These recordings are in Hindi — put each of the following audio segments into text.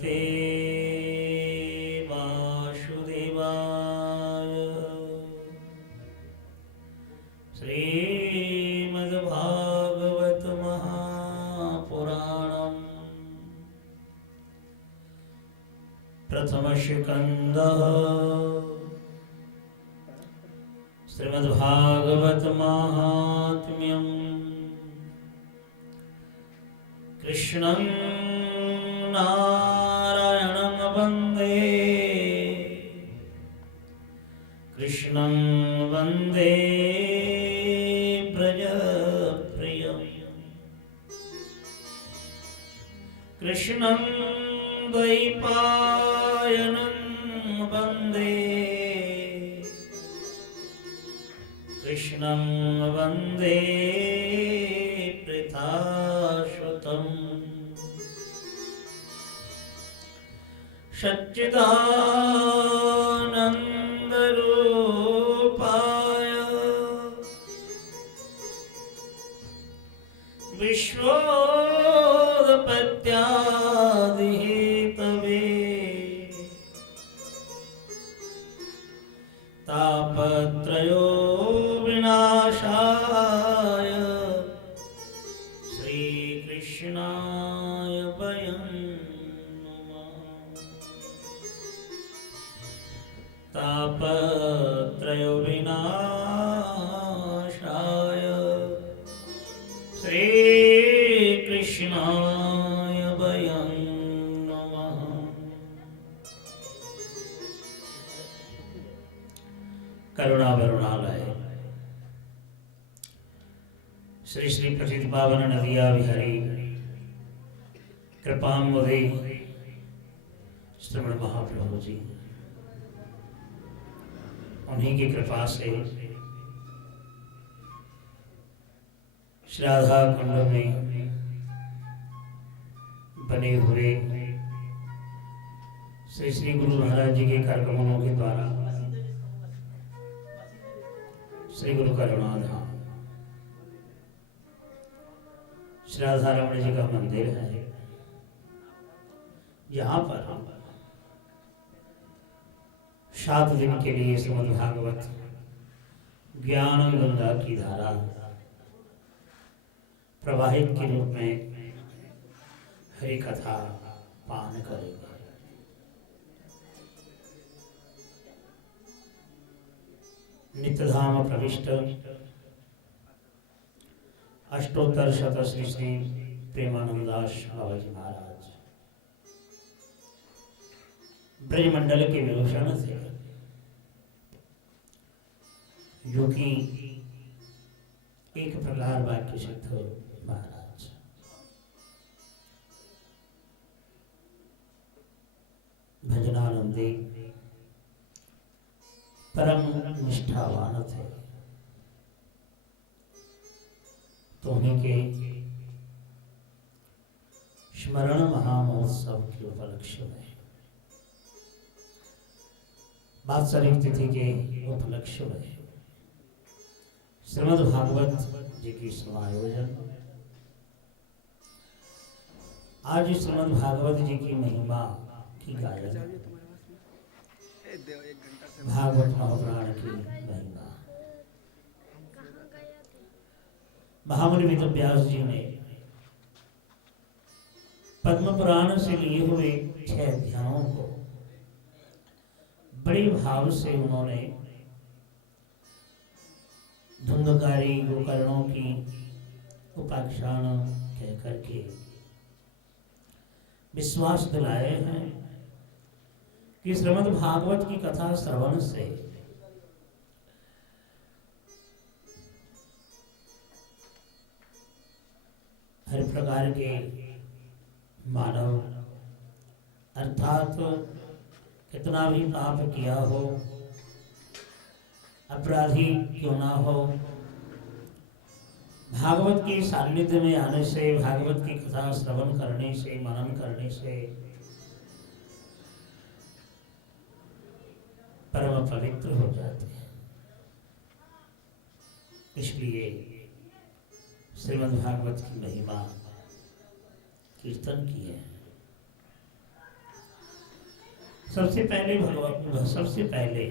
भगवते वासुदेवाय। श्रीमद्भागवत महापुराणम् प्रथमस्कन्धः। श्रीमद्भागवत माहात्म्यम्। कृष्णं नारायणं वन्दे, कृष्णं वन्दे व्रजप्रियं, कृष्णं द्वैपायनं वन्दे, कृष्णं वन्दे पृथाश्रुतम्। सच्चिदानन्दरूपाय विश्वोत्पत्त्यादिहेतवे तापत्रयो विनाशाय श्रीकृष्णाय वयं नमः। तापत्रयो विनाशाय श्रीकृष्णाय वयं नमः। करुणा वरुणालय श्री श्री प्रसिद्ध पावन नदिया विहरी कृपाम्बुधे श्रवण महाप्रभु जी, उन्हीं की कृपा से श्राद्धा कुंड में बने हुए श्री श्री गुरु महाराज जी के कार्यक्रमों के द्वारा श्री गुरु करुणाधाम श्री राधा रमण जी का मंदिर है। यहाँ पर 7 दिन के लिए श्रीमद् भागवत ज्ञान गंगा की धारा प्रवाहित के रूप में हरि कथा पान करेंगे। नित्यधाम प्रविष्ट अष्टोत्तर शत श्री श्री प्रेमानंदास बाबा जी महाराज ब्रजमंडल के विभूषण थे, जो कि एक प्रकार वाक्य सिद्ध महाराज। भजनानंदी परम निष्ठावान थे। तो उन्हीं के स्मरण महामहोत्सव के उपलक्ष्य में वात्सरिक तिथि के उपलक्ष्य में श्रीमद् भागवत जी की समायोजन। आज श्रीमद् भागवत जी की महिमा की गायन, भागवत महापुराण की महिमा महामुनि वेदव्यास जी ने पद्म पुराण से लिए हुए 6 अध्यायों को बड़े भाव से उन्होंने धुंधकारी गोकर्णों की उपाख्यान कह करके विश्वास दिलाए हैं कि श्रीमद् भागवत की कथा श्रवण से हर प्रकार के मानव अर्थात कितना भी पाप किया हो, अपराधी क्यों ना हो, भागवत की सान्निध्य में आने से, भागवत की कथा श्रवण करने से, मनन करने से परम पवित्र हो जाते हैं। इसलिए श्रीमद् भागवत की महिमा कीर्तन की है। सबसे पहले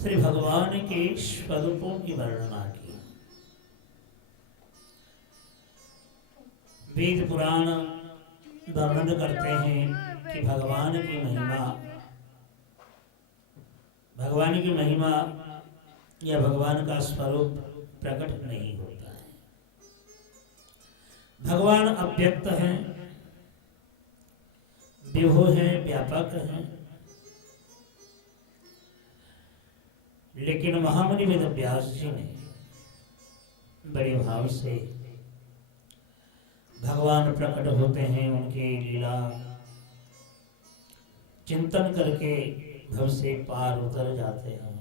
श्री भगवान के स्वरूपों की वर्णना की। वेद पुराण वर्णन करते हैं कि भगवान की महिमा या भगवान का स्वरूप प्रकट नहीं होता है। भगवान अव्यक्त हैं, विभु हैं, व्यापक हैं, लेकिन महामुनि वेद व्यास जी ने बड़े भाव से भगवान प्रकट होते हैं, उनके लीला चिंतन करके भव से पार उतर जाते हैं।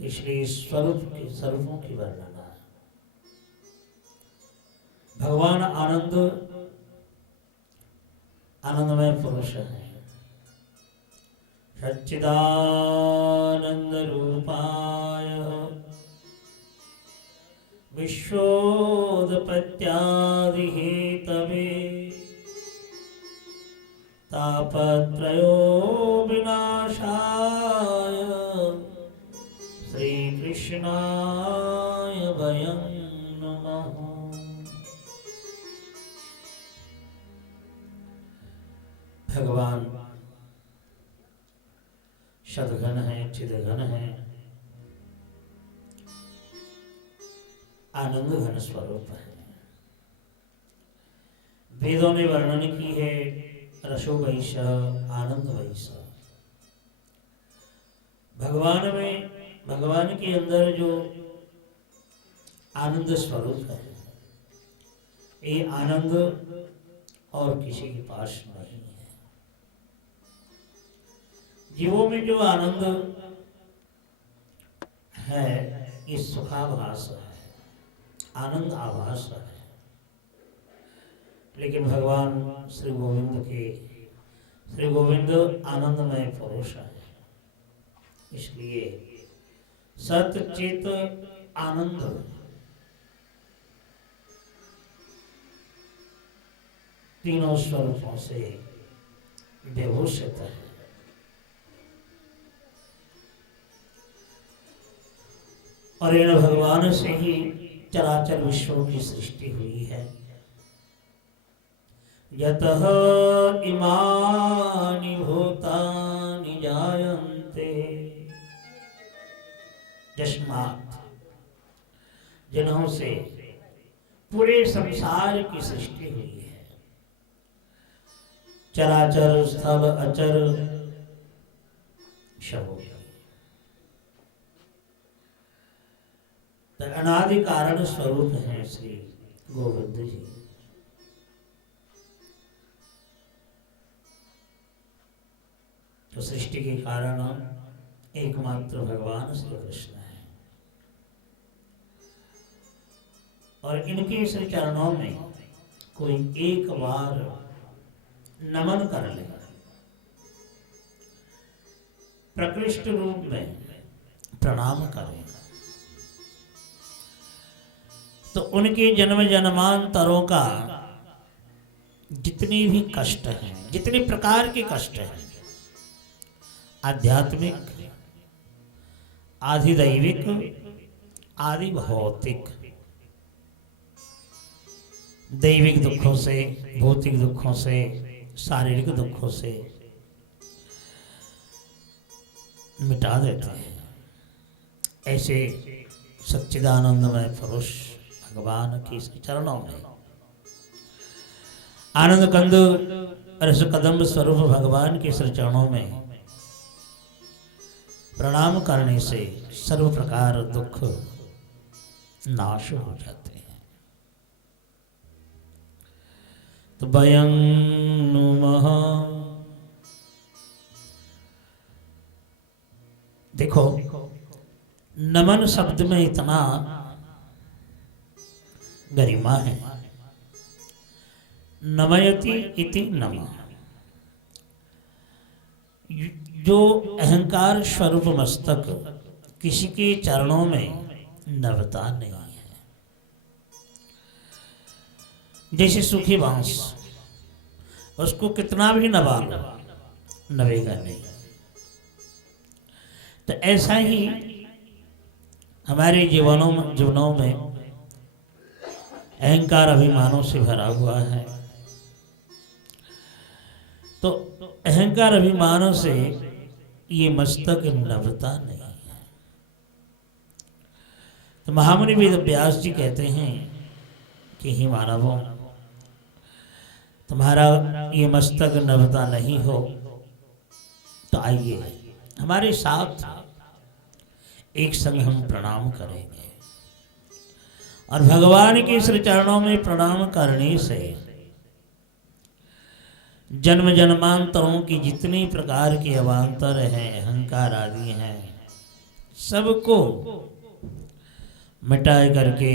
इसलिए स्वरूपों की वर्णना। भगवान आनंदमय पुरुष है। सच्चिदानंद रूपाय विश्वोत्पत्त्यादि हेतवे तापत्रयो विनाशाय श्री कृष्णाय वयं नमः। भगवान सद्घन है, चिदघन है, आनंद घन स्वरूप है। वेदों ने वर्णन की है रसो वैश, आनंद वैश। भगवान के अंदर जो आनंद स्वरूप है, ये आनंद और किसी के पास नहीं है। जीवों में जो आनंद है ये सुखाभास है, आनंद आभास है। लेकिन भगवान श्री गोविंद आनंदमय पुरुष है। इसलिए सत चित आनंद तीनों स्वरूपों से विभूषित है। और इन भगवान से ही चराचर विश्वों की सृष्टि हुई है। यतः इमानि भूतानि जायन्ते, यस्मात्, जिन्हों से पूरे संसार की सृष्टि हुई है। चराचर स्थल अचर शब्द अनादि कारण स्वरूप हैं श्री गोविंद जी। तो सृष्टि के कारण एकमात्र भगवान श्री कृष्ण है। और इनके श्री चरणों में कोई एक बार नमन कर ले, प्रकृष्ट रूप में प्रणाम करें, तो उनके जन्म जन्मांतरों का जितने भी कष्ट हैं, जितने प्रकार के कष्ट हैं, आध्यात्मिक, आधिदैविक, आदि भौतिक, दैविक दुखों से, भौतिक दुखों से, शारीरिक दुखों से मिटा देते हैं। ऐसे सच्चिदानंदमय पुरुष भगवान के चरणों में आनंद कंद रस कदम्ब स्वरूप भगवान के श्री चरणों में प्रणाम करने से सर्व प्रकार दुख नाश हो जाते हैं। तो वयं नुमः, देखो नमन शब्द में इतना गरिमा है। नमयति इति नमः, जो अहंकार स्वरूप मस्तक किसी के चरणों में नवता नहीं है। जैसे सूखी बांस उसको कितना भी नवा लो, नवेगा नहीं। तो ऐसा ही हमारे जीवनों में अहंकार अभिमानों से भरा हुआ है। तो अहंकार अभिमानों से ये मस्तक नवता नहीं है। तो महामुनि वेद व्यास जी कहते हैं कि हे मानवों, तुम्हारा ये मस्तक नवता नहीं हो तो आइए हमारे साथ एक संग हम प्रणाम करेंगे। और भगवान के श्री चरणों में प्रणाम करने से जन्म जन्मांतरों की जितनी प्रकार के अवांतर हैं, अहंकार आदि हैं, सबको मिटाए करके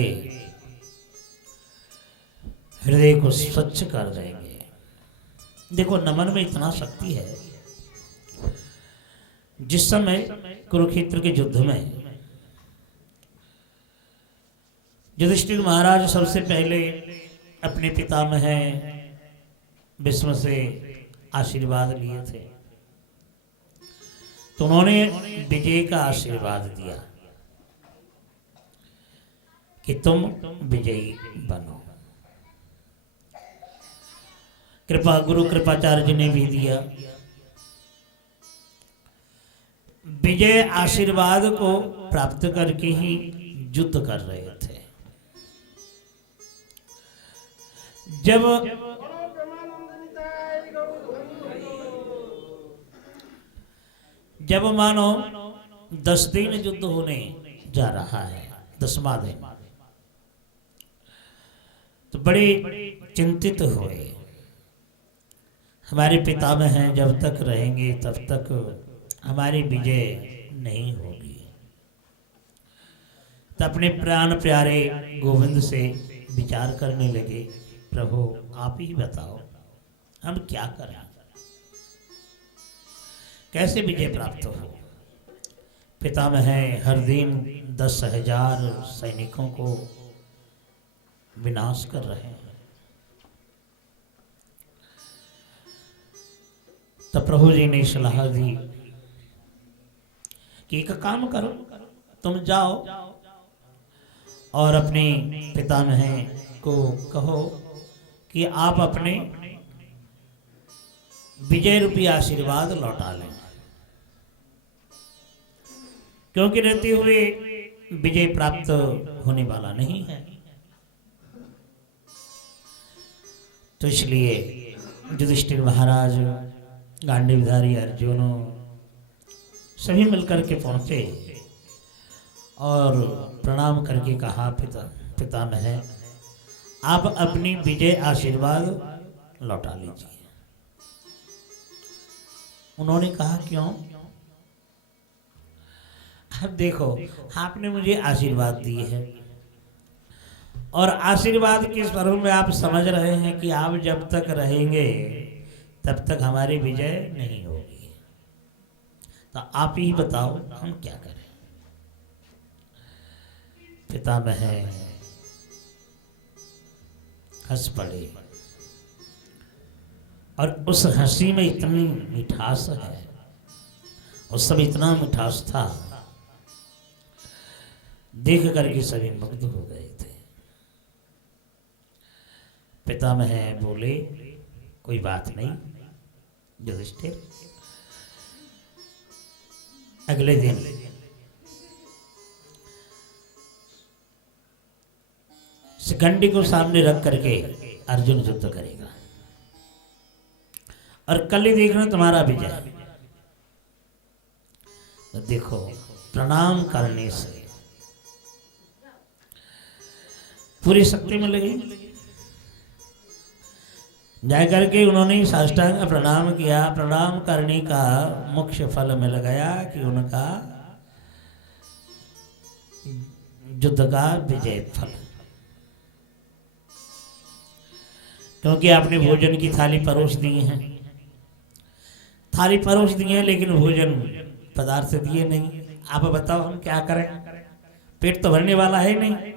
हृदय को स्वच्छ कर देंगे। देखो, नमन में इतना शक्ति है। जिस समय कुरुक्षेत्र के युद्ध में युधिष्ठिर महाराज सबसे पहले अपने पितामह भीष्म से आशीर्वाद लिए थे, तो उन्होंने विजय का आशीर्वाद दिया कि तुम विजयी बनो। गुरु कृपाचार्य जी ने भी दिया। विजय आशीर्वाद को प्राप्त करके ही युद्ध कर रहे थे। जब मानो 10 दिन युद्ध होने जा रहा है, 10वां दिन, तो बड़े चिंतित हुए। हमारे पितामह हैं, जब तक रहेंगे तब तक हमारी विजय नहीं होगी। तो अपने प्राण प्यारे गोविंद से विचार करने लगे, प्रभु आप ही बताओ हम क्या करें, कैसे विजय प्राप्त हो। पितामह हर दिन 10,000 सैनिकों को विनाश कर रहे हैं। तब प्रभु जी ने सलाह दी कि एक काम करो, तुम जाओ और अपने पितामह को कहो कि आप अपने विजय रूपी आशीर्वाद लौटा लें, क्योंकि रहते हुए विजय प्राप्त होने वाला नहीं है। तो इसलिए युधिष्ठिर महाराज, गांडीवधारी अर्जुन सभी मिलकर के पहुंचे और प्रणाम करके कहा, पितामह आप अपनी विजय आशीर्वाद लौटा लीजिए। उन्होंने कहा क्यों? अब देखो, आपने मुझे आशीर्वाद दी है और आशीर्वाद के स्वरूप में आप समझ रहे हैं कि आप जब तक रहेंगे तब तक हमारी विजय नहीं होगी। तो आप ही बताओ हम क्या करें। पितामह हंस पड़े और उस हंसी में इतनी मिठास है, उस समय इतना मिठास था, देख करके सभी मुग्ध हो गए थे। पितामह बोले, कोई बात नहीं युधिष्ठिर। अगले दिन शिखंडी को सामने रख करके अर्जुन युद्ध करेगा और कल ही देखना तुम्हारा विजय। तो देखो, प्रणाम करने से पूरी शक्ति मिलेगी। जाकर के उन्होंने साष्टांग प्रणाम किया। प्रणाम करने का मुख्य फल मिल गया कि उनका युद्ध का विजय फल, क्योंकि आपने भोजन की थाली परोस दी है, थाली परोस दी है, लेकिन भोजन पदार्थ दिए नहीं। आप बताओ हम क्या करें, पेट तो भरने वाला है नहीं।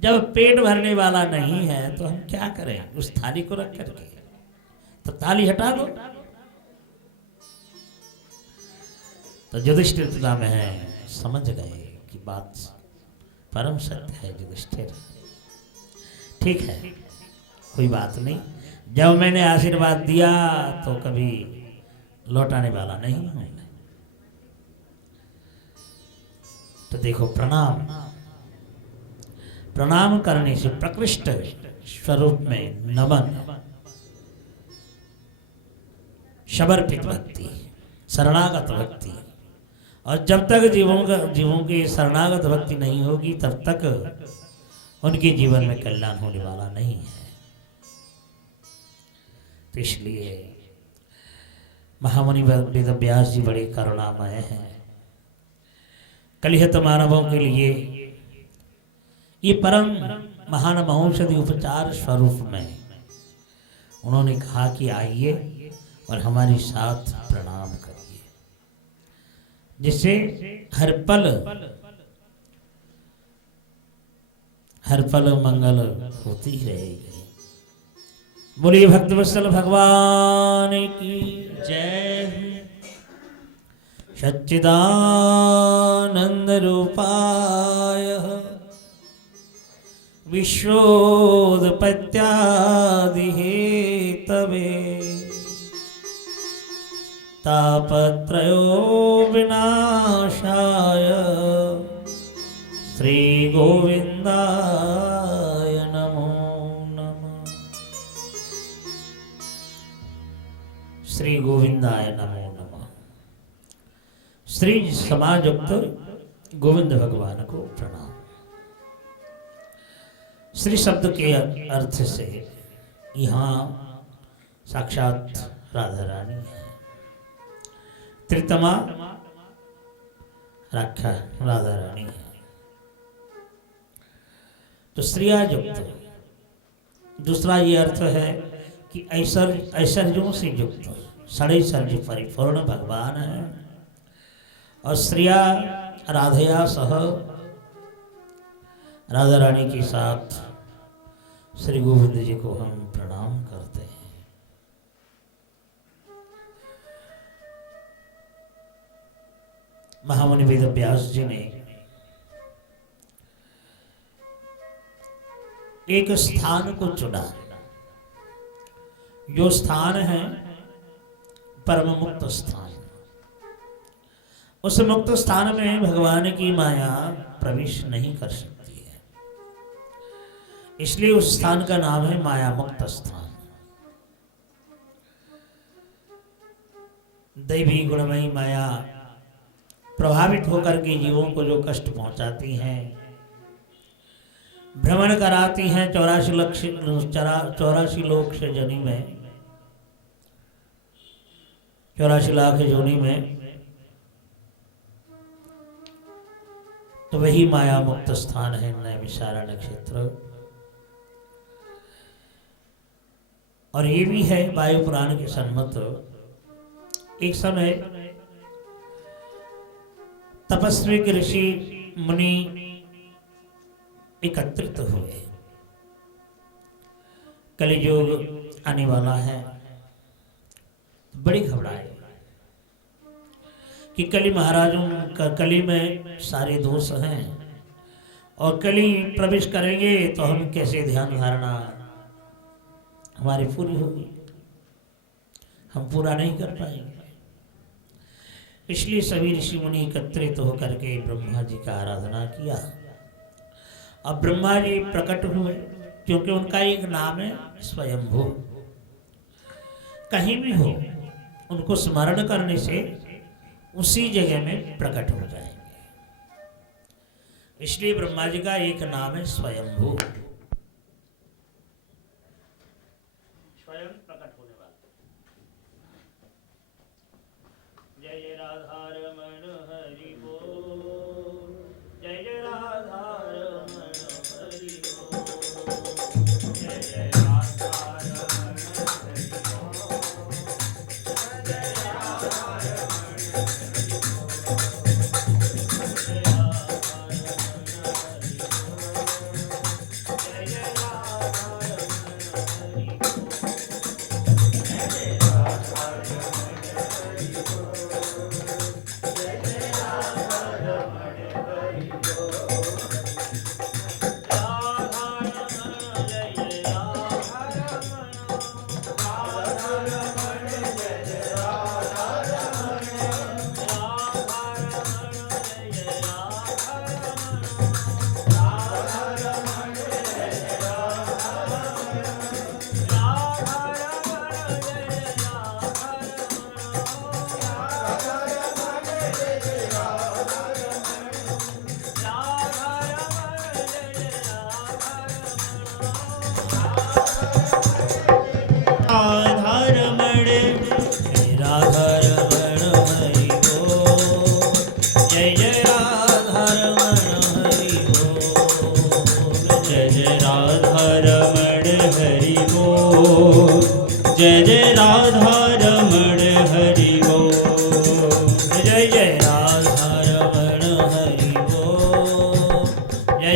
जब पेट भरने वाला नहीं है तो हम क्या करें उस थाली को रख करके। तो ताली हटा दो। तो युधिष्ठिर पिता में है समझ गए कि बात परम सत्य है। युधिष्ठिर ठीक है, कोई बात नहीं, जब मैंने आशीर्वाद दिया तो कभी लौटाने वाला नहीं हूं। तो देखो, प्रणाम करने से प्रकृष्ट स्वरूप में नमन, समर्पित भक्ति, शरणागत भक्ति। और जब तक जीवों की शरणागत भक्ति नहीं होगी तब तक उनके जीवन में कल्याण होने वाला नहीं है। तो इसलिए महामुनि वेदव्यास जी बड़े करुणामय हैं। कलिहत मानवों के लिए ये परम महान महौषधि उपचार स्वरूप में उन्होंने कहा कि आइए और हमारे साथ प्रणाम करिए, जिससे हर पल मंगल होती ही रहेगी। बोलिए भक्तवत्सल भगवान की जय। सच्चिदानंद रूपाय विश्वोत्पत्त्यादि हेतवे तापत्रयो विनाशाय श्री गोविंदाय नमो नमः। श्री गोविंदाय नमो नमः। श्री समाजयुक्त गोविंद भगवान को प्रणाम। श्री शब्द के अर्थ से यहाँ साक्षात राधा रानी है। त्रितमा राखा राधा रानी है। तो श्रियायुक्त, दूसरा ये अर्थ है कि ऐश्वर्यों से युक्त षडैश्वर्य परिपूर्ण भगवान है। और श्रिया राधया सह, राधा रानी के साथ श्री गोविंद जी को हम प्रणाम करते हैं। महामुनि वेदव्यास जी ने एक स्थान को चुना, जो स्थान है परम मुक्त स्थान। उस मुक्त स्थान में भगवान की माया प्रवेश नहीं कर सकती है, इसलिए उस स्थान का नाम है माया मुक्त स्थान। दैवी गुणमयी माया प्रभावित होकर के जीवों को जो कष्ट पहुंचाती हैं, भ्रमण कराती हैं 84 लोक से जनी में, 84 लाख जोनी में, तो वही माया मुक्त स्थान है नैमिषारण्य क्षेत्र। और ये भी है वायु पुराण के सम्मत, एक समय तपस्वी ऋषि मुनि एकत्रित हुए। कलियुग आने वाला है, बड़ी घबराए कि कली महाराजों कली में सारे दोष हैं और कली प्रवेश करेंगे तो हम कैसे ध्यान धारणा हमारी पूरी होगी, हम पूरा नहीं कर पाएंगे। इसलिए सभी ऋषि मुनि एकत्रित होकर के ब्रह्मा जी का आराधना किया। अब ब्रह्मा जी प्रकट हुए, क्योंकि उनका एक नाम है स्वयंभू। कहीं भी हो उनको स्मरण करने से उसी जगह में प्रकट हो जाएंगे। इसलिए ब्रह्मा जी का एक नाम है स्वयंभू, स्वयं प्रकट होने वाला। जय जय राधा रमण हरि बोल, जय जय राधा रमण हरि बोल, जय जय राधा रमण हरि बोल, जय जय राधा रमण हरि बोल, जय राधा रमण हरि बोल,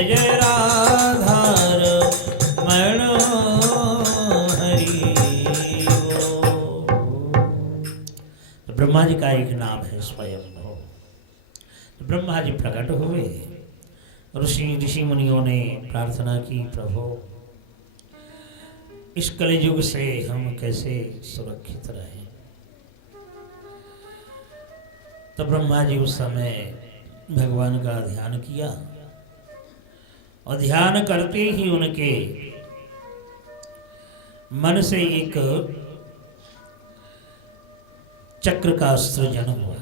जय जय राधार मण हरि। तो ब्रह्मा जी का एक नाम है स्वयं। तो ब्रह्मा जी प्रकट हुए, ऋषि मुनियों ने प्रार्थना की, प्रभु इस कलियुग से हम कैसे सुरक्षित रहें। तो ब्रह्मा जी उस समय भगवान का ध्यान किया और ध्यान करते ही उनके मन से एक चक्र का सृजन हुआ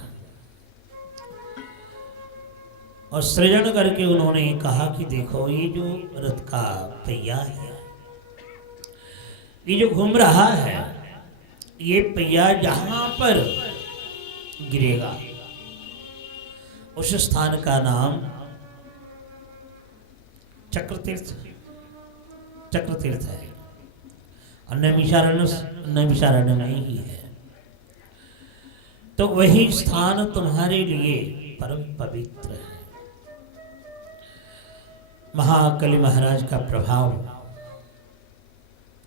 और सृजन करके उन्होंने कहा कि देखो ये जो रथ का पहिया है, ये जो घूम रहा है, ये पहिया जहां पर गिरेगा उस स्थान का नाम चक्र तीर्थ है और नैमिषारण्य में ही है। तो वही स्थान तुम्हारे लिए परम पवित्र है। महाकली महाराज का प्रभाव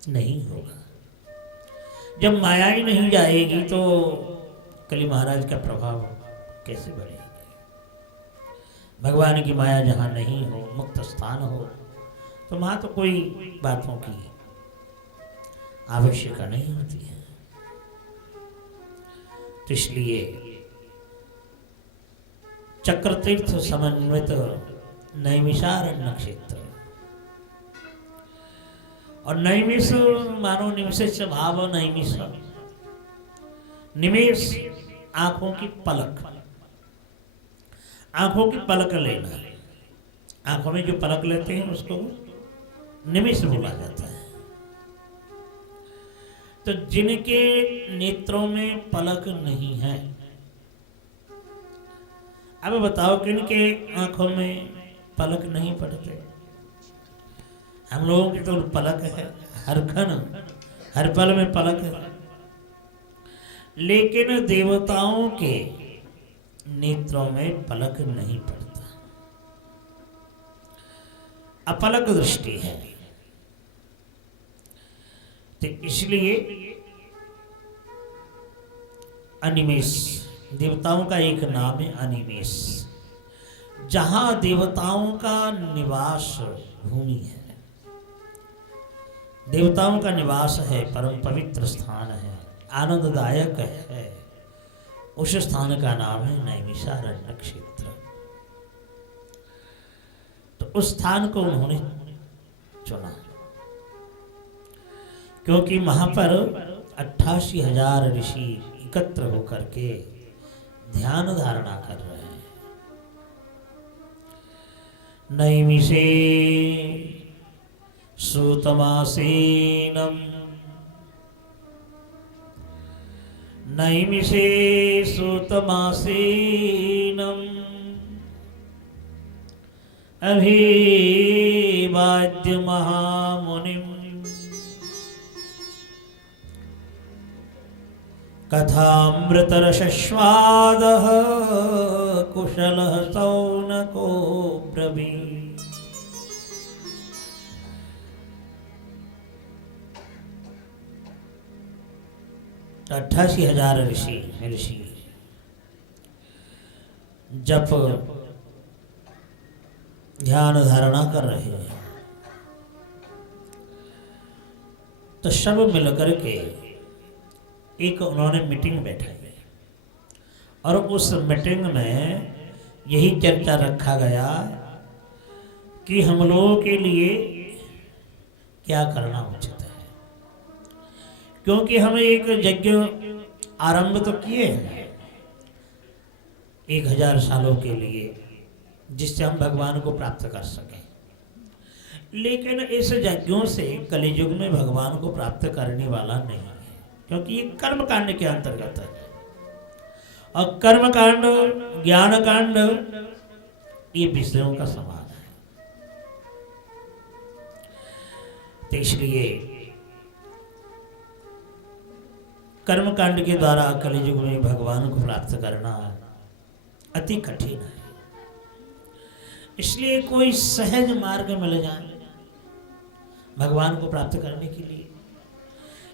नहीं होगा। जब माया ही नहीं जाएगी तो कली महाराज का प्रभाव कैसे बढ़ेगा। भगवान की माया जहाँ नहीं हो, मुक्त स्थान हो, तो वहाँ तो कोई बातों की आवश्यकता नहीं होती है। तो इसलिए चक्रतीर्थ समन्वित नैमिषारण्य क्षेत्र, और नैमिष मानो निमिष भाव नैमिष, निमेष आंखों की पलक, आंखों की पलक लेना। आंखों में जो पलक लेते हैं उसको निमेष बोला जाता है। तो जिनके नेत्रों में पलक नहीं है, अब बताओ किनके आंखों में पलक नहीं पड़ते। हम लोगों की तो पलक है, हर क्षण हर पल में पलक है, लेकिन देवताओं के नेत्रों में पलक नहीं पड़ता, अपलक दृष्टि है। तो इसलिए अनिमेष देवताओं का एक नाम है, अनिमेष, जहां देवताओं का निवास भूमि है, देवताओं का निवास है, परम पवित्र स्थान है, आनंददायक है, उस स्थान का नाम है नैमिषारण्य क्षेत्र। तो उस स्थान को उन्होंने चुना क्योंकि वहां पर 88,000 ऋषि एकत्र होकर के ध्यान धारणा कर रहे हैं। नैमिषे सूतमासेनम, नैमिषे सूतमासेनम अभिवाद्य महामुनिम कथामृतरसस्वादः कुशलः सौनको ब्रवीत्। 88,000 ऋषि जप ध्यान धारणा कर रहे हैं। तो सब मिलकर के एक उन्होंने मीटिंग बैठाई और उस मीटिंग में यही चर्चा रखा गया कि हम लोगों के लिए क्या करना उचित है, क्योंकि हमें एक यज्ञ आरंभ तो किए हैं 1000 सालों के लिए, जिससे हम भगवान को प्राप्त कर सकें, लेकिन इस यज्ञों से कलियुग में भगवान को प्राप्त करने वाला नहीं है, क्योंकि ये कर्म कांड के अंतर्गत है और कर्म कांड ज्ञान कांड ये विषयों का समान है। तो इसलिए कर्म कांड के द्वारा कलियुग में भगवान को प्राप्त करना अति कठिन है। इसलिए कोई सहज मार्ग मिल जाए भगवान को प्राप्त करने के लिए,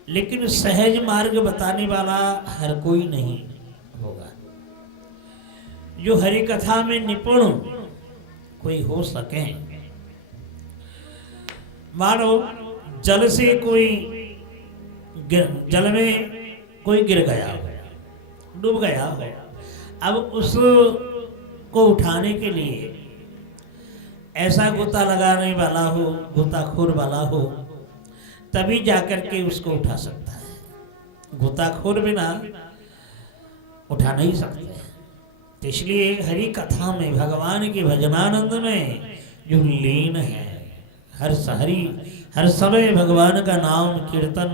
लेकिन सहज मार्ग बताने वाला हर कोई नहीं होगा। जो हरि कथा में निपुण कोई हो सके, मानो जल से कोई जल में कोई गिर गया हो, डूब गया हो, अब उसको उठाने के लिए ऐसा गोता लगाने वाला हो, गोताखोर वाला हो, तभी जाकर के उसको उठा सकता है। गोताखोर बिना उठा नहीं सकते। तो इसलिए हरि कथा में, भगवान के भजनानंद में जो लीन है, हर समय भगवान का नाम कीर्तन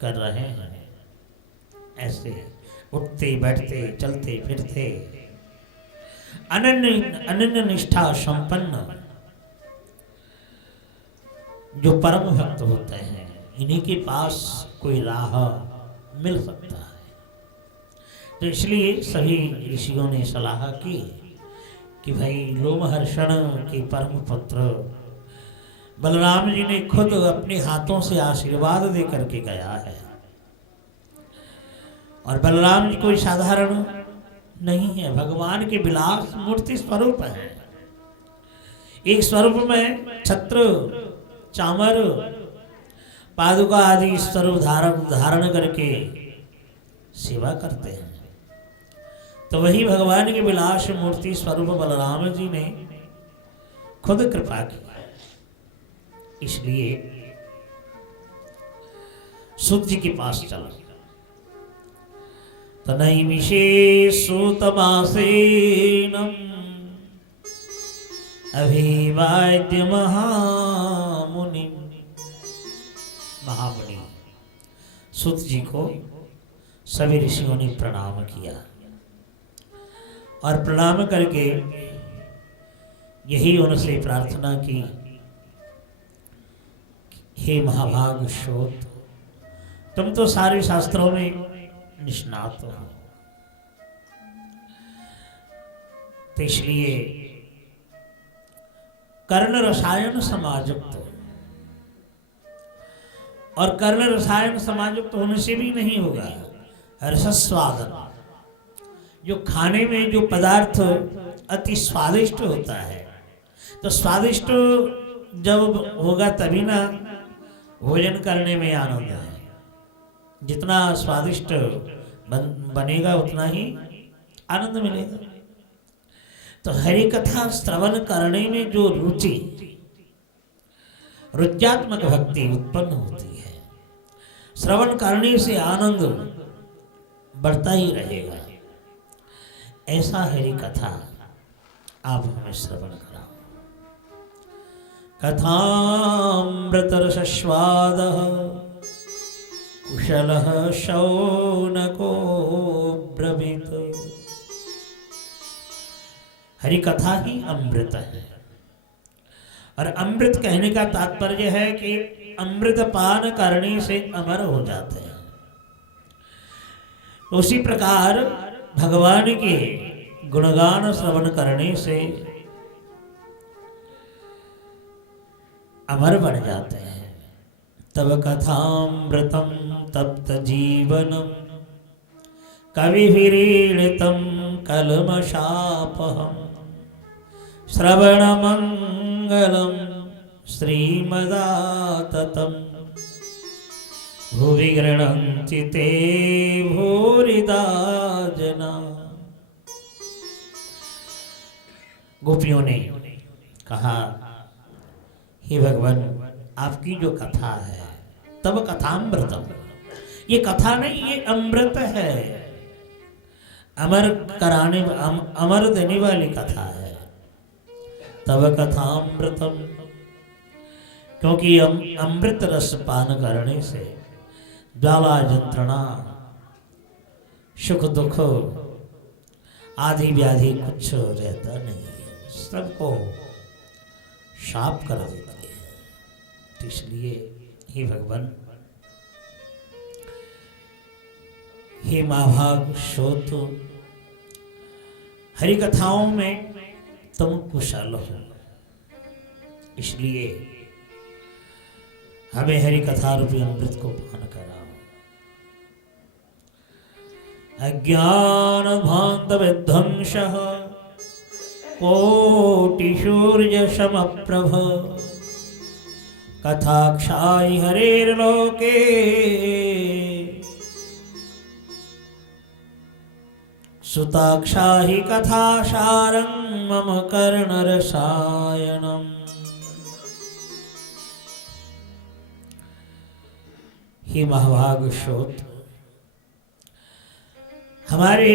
कर रहे हैं, ऐसे उठते बैठते चलते फिरते अनन्य निष्ठा संपन्न जो परम भक्त होते हैं, इन्हीं के पास कोई राह मिल सकता है। तो इसलिए सभी ऋषियों ने सलाह की कि भाई लोमहर्षण के परम पुत्र बलराम जी ने खुद अपने हाथों से आशीर्वाद दे करके गया है। और बलराम जी कोई साधारण नहीं है, भगवान के विलास मूर्ति स्वरूप है। एक स्वरूप में छत्र, चामर, पादुका आदि स्वरूप धारण करके सेवा करते हैं। तो वही भगवान के विलास मूर्ति स्वरूप बलराम जी ने खुद कृपा की। इसलिए सूत जी के पास चला। तनय विशेषोतमासेनम अभिवाद्य महामुनि। सूत जी को सभी ऋषियों ने प्रणाम किया और प्रणाम करके यही उनसे प्रार्थना की, हे महाभाग श्रोत, तुम तो सारे शास्त्रों में निष्णात हो, तो इसलिए कर्ण रसायन समायुक्त, और कर्ण रसायन समायुक्त होने से भी नहीं होगा। रसस्वादन, जो खाने में जो पदार्थ अति स्वादिष्ट होता है, तो स्वादिष्ट जब होगा तभी ना भोजन करने में आनंद है। जितना स्वादिष्ट बनेगा उतना ही आनंद मिलेगा। तो हरि कथा श्रवण करने में जो रुचि, रुच्यात्मक भक्ति उत्पन्न होती है, श्रवण करने से आनंद बढ़ता ही रहेगा। ऐसा हरि कथा आप हमें श्रवण कराओ। कथामृतरसस्वादः कुशलः शौनको ब्रवीत। हरि कथा ही अमृत है, और अमृत कहने का तात्पर्य है कि अमृत पान करने से अमर हो जाते हैं। उसी प्रकार भगवान के गुणगान श्रवण करने से अमर बन जाते हैं। तब कथामृतम तप्त जीवनम कविभिरीडितम कलमशापहम श्रवण मंगलम श्रीमदाततम भुवि गृह्णन्ति ते भूरिदा जना। गोपियों ने कहा, हे भगवान, आपकी जो कथा है, तब कथामृतम, ये कथा नहीं, ये अमृत है, अमर कराने, अमर देने वाली कथा है। तब कथामृतम, क्योंकि अमृत रस पान करने से ज्वाला, यंत्रणा, सुख दुख आदि व्याधि कुछ रहता नहीं है, सबको शाप कर देती है। तो इसलिए हे भगवान, हे महाभाग श्रोत, हरि कथाओं में तुम कुशल हो, इसलिए हमें हरि कथा रूपी अमृत को पान कराओ। अज्ञान भांत विध्वंसः कोटि सूर्य समप्रभ कथाक्षायि हरेर्लोके सुताक्षाहि कथासारं मम कर्णरसायनम्। हे महाभाग श्रोत, हमारे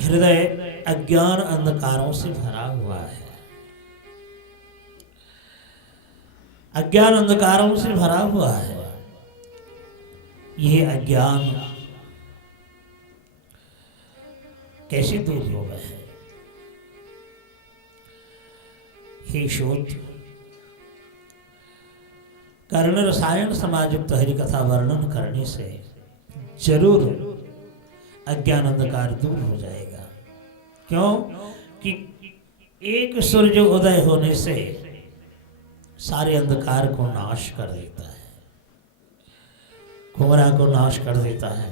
हृदय अज्ञान अंधकारों से भरा हुआ है। अज्ञान अंधकारों से भरा हुआ है। यह अज्ञान कैसे दूर हो गए? हे शोध, कर्ण रसायन समायुक्त हरि कथा वर्णन करने से जरूर अज्ञान अंधकार दूर हो जाएगा। क्यों कि एक सूर्य उदय होने से सारे अंधकार को नाश कर देता है, कोहरा को नाश कर देता है।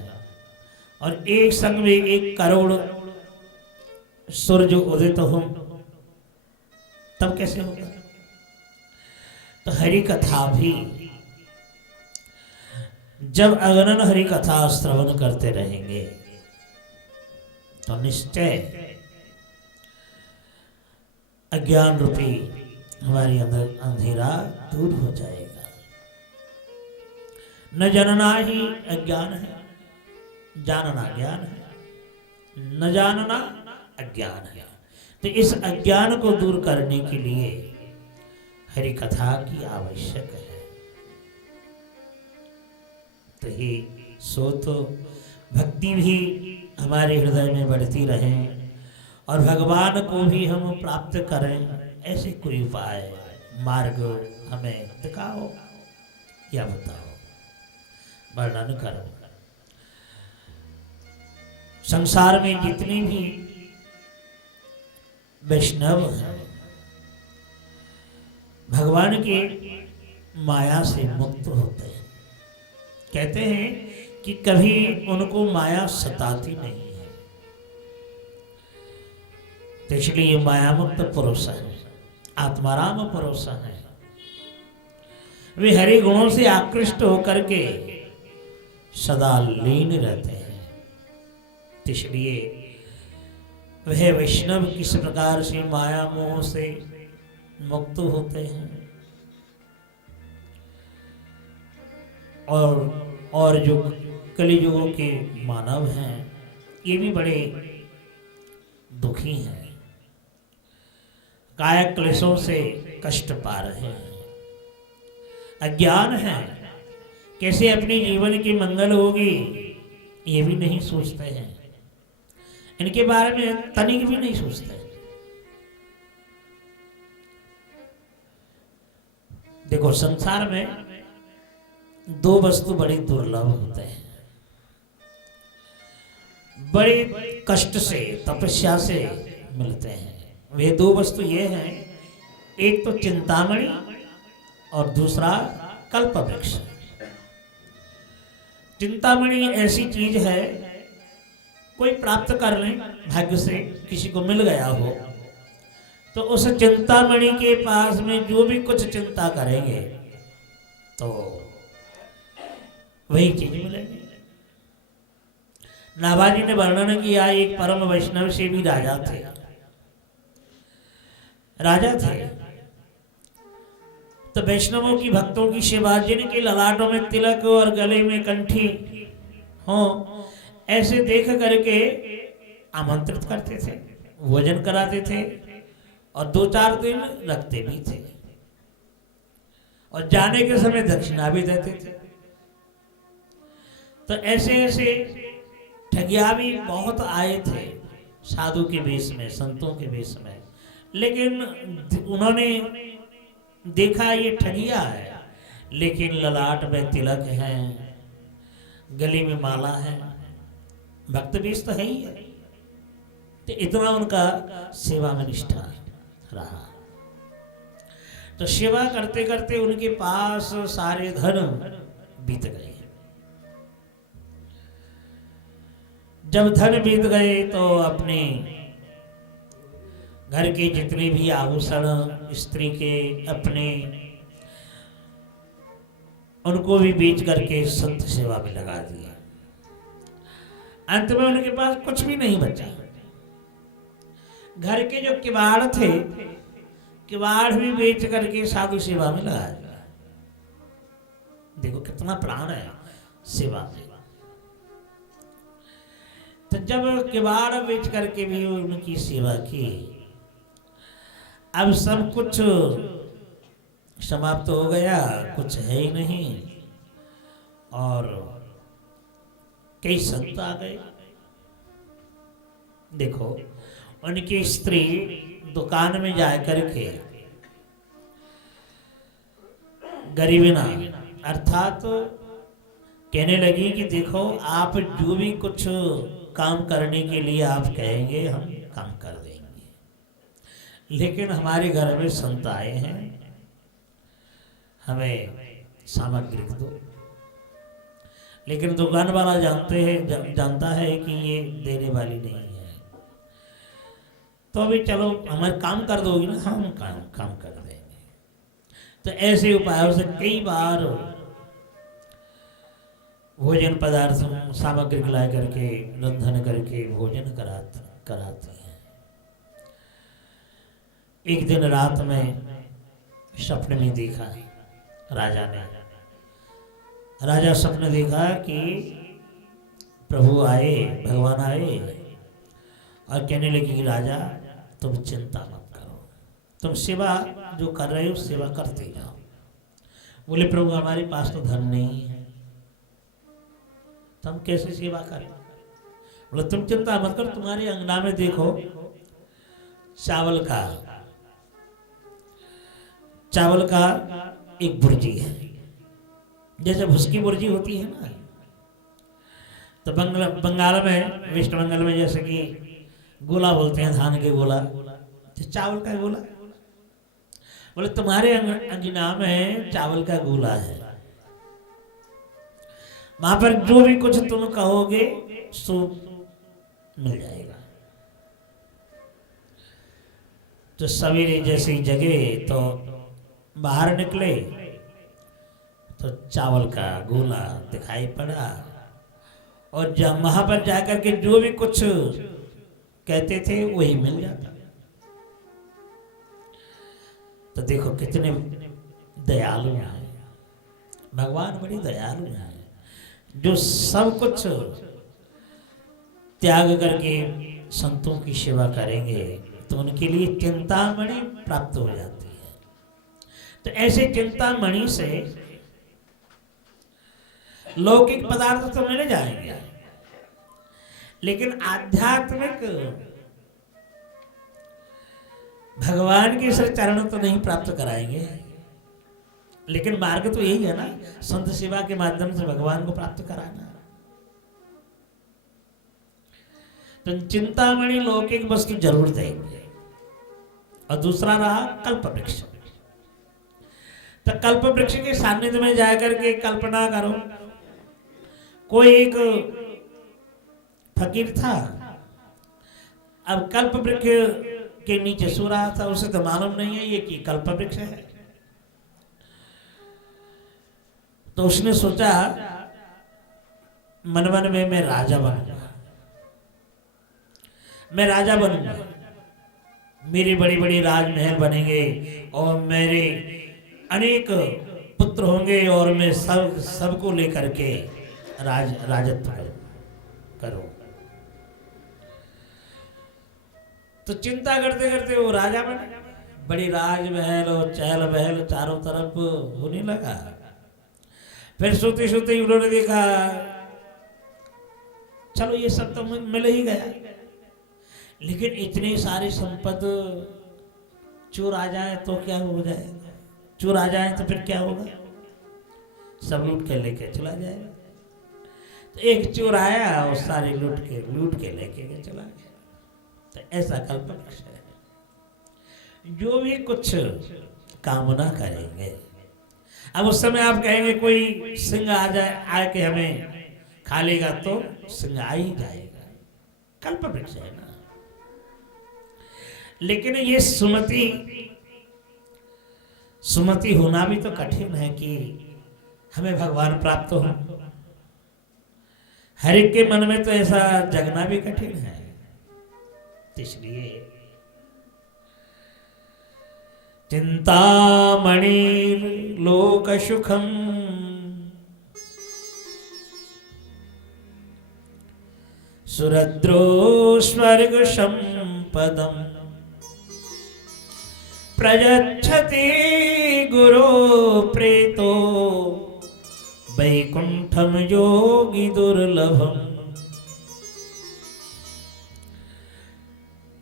और एक संग में 1 करोड़ सूर्य उदित हो तब कैसे होगा? तो हरि कथा भी जब अगणन हरि कथा श्रवण करते रहेंगे तो निश्चय अज्ञान रूपी हमारी अंदर अंधेरा दूर हो जाएगा। न जानना ही अज्ञान है, जानना ज्ञान है। न जानना अज्ञान है। तो इस अज्ञान को दूर करने के लिए हरि कथा की आवश्यक है। तो ही सो तो भक्ति भी हमारे हृदय में बढ़ती रहे और भगवान को भी हम प्राप्त करें। ऐसे कोई उपाय मार्ग हमें दिखाओ या बताओ, वर्णन करो। संसार में जितनी भी वैष्णव हैं भगवान के माया से मुक्त होते हैं। कहते हैं कि कभी उनको माया सताती नहीं है। तो इसलिए माया मुक्त पुरुष है, आत्माराम पुरुष है। वे हरि गुणों से आकृष्ट होकर के सदा लीन रहते हैं। इसलिए वह वैष्णव किस प्रकार से माया मोह से मुक्त होते हैं और जो कलियुगों के मानव हैं ये भी बड़े दुखी हैं, कायक क्लेशों से कष्ट पा रहे हैं, अज्ञान है। कैसे अपने जीवन की मंगल होगी ये भी नहीं सोचते हैं, इनके बारे में तनिक भी नहीं सोचते। देखो संसार में 2 वस्तु बड़ी दुर्लभ होते हैं, बड़े कष्ट से तपस्या से मिलते हैं। वे 2 वस्तु ये हैं, एक तो चिंतामणि और दूसरा कल्पवृक्ष। चिंतामणि ऐसी चीज है कोई प्राप्त कर ले, भाग्य से किसी को मिल गया हो तो उस चिंतामणि के पास में जो भी कुछ चिंता करेंगे तो वही चीज मिलेगी। नाभाजी ने वर्णन किया, एक परम वैष्णव से भी राजा थे। तो वैष्णवों की भक्तों की सेवा, जिनके ललाटों में तिलक और गले में कंठी हो, ऐसे देख करके आमंत्रित करते थे, भोजन कराते थे और 2-4 दिन रखते भी थे और जाने के समय दक्षिणा भी देते थे। तो ऐसे ऐसे ठगिया भी बहुत आए थे साधु के वेश में, संतों के वेश में, लेकिन उन्होंने देखा ये ठगिया है, लेकिन ललाट में तिलक है, गले में माला है, भक्त वेश तो है ही है। तो इतना उनका सेवा में निष्ठा। रहा। तो सेवा करते करते उनके पास सारे धन बीत गए। जब धन बीत गए तो अपने घर के जितने भी आभूषण स्त्री के अपने, उनको भी बेच करके संत सेवा में लगा दिया। अंत में उनके पास कुछ भी नहीं बचा। घर के जो किवाड़ थे, किवाड़ भी बेच करके साधु सेवा में लगा दिया। देखो कितना प्राण है सेवा में। तो जब किवाड़ बेच करके भी उनकी सेवा की, अब सब कुछ समाप्त हो गया, कुछ है ही नहीं। और कई संत आ गए। देखो उनकी स्त्री दुकान में जाकर के गरीबिना अर्थात कहने लगी कि देखो आप जो भी कुछ काम करने के लिए आप कहेंगे हम काम कर देंगे, लेकिन हमारे घर में संत आए हैं, हमें सामग्री दो। लेकिन दुकान वाला जानता है कि ये देने वाली नहीं है। तो अभी चलो हमारे काम कर दोगी ना, हम काम कर देंगे। तो ऐसे उपायों से कई बार भोजन पदार्थ सामग्री ला करके रंधन करके भोजन कराते हैं। एक दिन रात में सपने में देखा राजा सपने देखा कि प्रभु आए, भगवान आए और कहने लगे कि राजा तुम चिंता मत करो, तुम सेवा जो कर रहे हो सेवा करते जाओ। बोले प्रभु हमारे पास तो धन नहीं है, तो हम कैसे सेवा करें? बोले तुम चिंता मत करो, तुम्हारे अंगना में देखो चावल का एक बुर्जी है, जैसे भुसकी बुर्जी होती है ना। तो बंगाल में, वेस्ट बंगाल में जैसे कि गोला बोलते हैं, धान के गोला, तो चावल का गोला। बोले तुम्हारे अंगना में चावल का गोला है, वहां पर जो भी कुछ तुम कहोगे सो मिल जाएगा। तो सवेरे जैसे जगे तो बाहर निकले तो चावल का गोला दिखाई पड़ा, और जब वहां पर जाकर के जो भी कुछ कहते थे वही मिल जाता। तो देखो कितने दयालु हैं भगवान, बड़ी दयालु हैं, जो सब कुछ त्याग करके संतों की सेवा करेंगे तो उनके लिए चिंतामणि प्राप्त हो जाती है। तो ऐसे चिंतामणि से लौकिक पदार्थ तो मिल जाएंगे, लेकिन आध्यात्मिक भगवान के श्री चरण तो नहीं प्राप्त कराएंगे। लेकिन मार्ग तो यही है ना, संत सेवा के माध्यम से भगवान को प्राप्त कराना। तो चिंतामणि लौकिक वस्तु जरूर देंगे। और दूसरा रहा कल्प वृक्ष। तो कल्प वृक्ष के सानिध्य में जाकर के कल्पना करो, कोई एक फकीर था, अब कल्प वृक्ष के नीचे सो रहा था, उसे तो मालूम नहीं है ये कि कल्प वृक्ष है। तो उसने सोचा मन मन में मैं राजा बनूंगा, मेरे बड़े बड़े राजमहल बनेंगे और मेरे अनेक पुत्र होंगे और मैं सबको लेकर के राजत्व करो। तो चिंता करते करते वो राजा बने, बड़ी राजमहल और चहल पहल चारों तरफ होने लगा। फिर सोते सोते उन्होंने देखा चलो ये सब तो मिल ही गया, लेकिन इतनी सारी संपत्ति चोर आ जाए तो क्या हो जाएगा? चोर आ जाए तो फिर क्या होगा? सब लूट के लेके चला जाएगा। तो एक चोर आया और सारे लूट के लेके चला गया। तो ऐसा कल्प वृक्ष है। जो भी कुछ कामना करेंगे। अब उस समय आप कहेंगे कोई सिंह आ जाए, आके हमें खा लेगा, तो सिंह आ ही जाएगा, कल्प वृक्ष है ना। लेकिन ये सुमति होना भी तो कठिन है कि हमें भगवान प्राप्त हो। हर एक के मन में तो ऐसा जगना भी कठिन है। इसलिए चिंतामणि लोक सुखम सुरद्रो स्वर्ग संपदम प्रयच्छति गुरो प्रेतो वैकुंठम योगी दुर्लभम।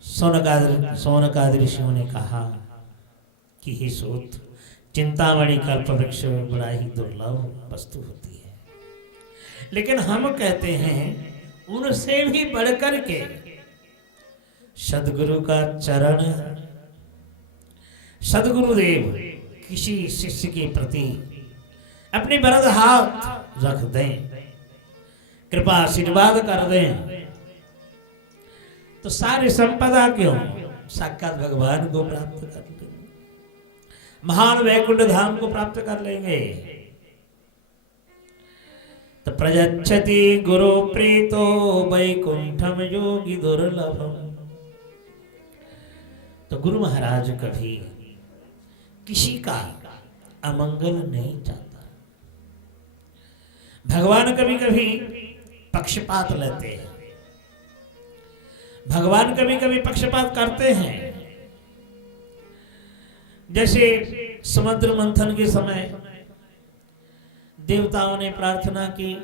सौनकादि ऋषियों ने कहा कि हे सूत, चिंतामणि कल्प वृक्ष बड़ा ही दुर्लभ वस्तु होती है, लेकिन हम कहते हैं उनसे भी बढ़कर के सदगुरु का चरण, सदगुरुदेव किसी शिष्य के प्रति अपनी वरद हाथ रख दें, कृपा आशीर्वाद कर दें, तो सारी संपदा क्यों साक्षात भगवान को प्राप्त कर लेंगे, महान वैकुंठ धाम को प्राप्त कर लेंगे। तो प्रयच्छति गुरु प्रीतो वैकुंठम योगी दुर्लभम। तो गुरु महाराज कभी किसी का अमंगल नहीं चाहता। भगवान कभी कभी पक्षपात लेते हैं, भगवान कभी कभी पक्षपात करते हैं। जैसे समुद्र मंथन के समय देवताओं ने प्रार्थना की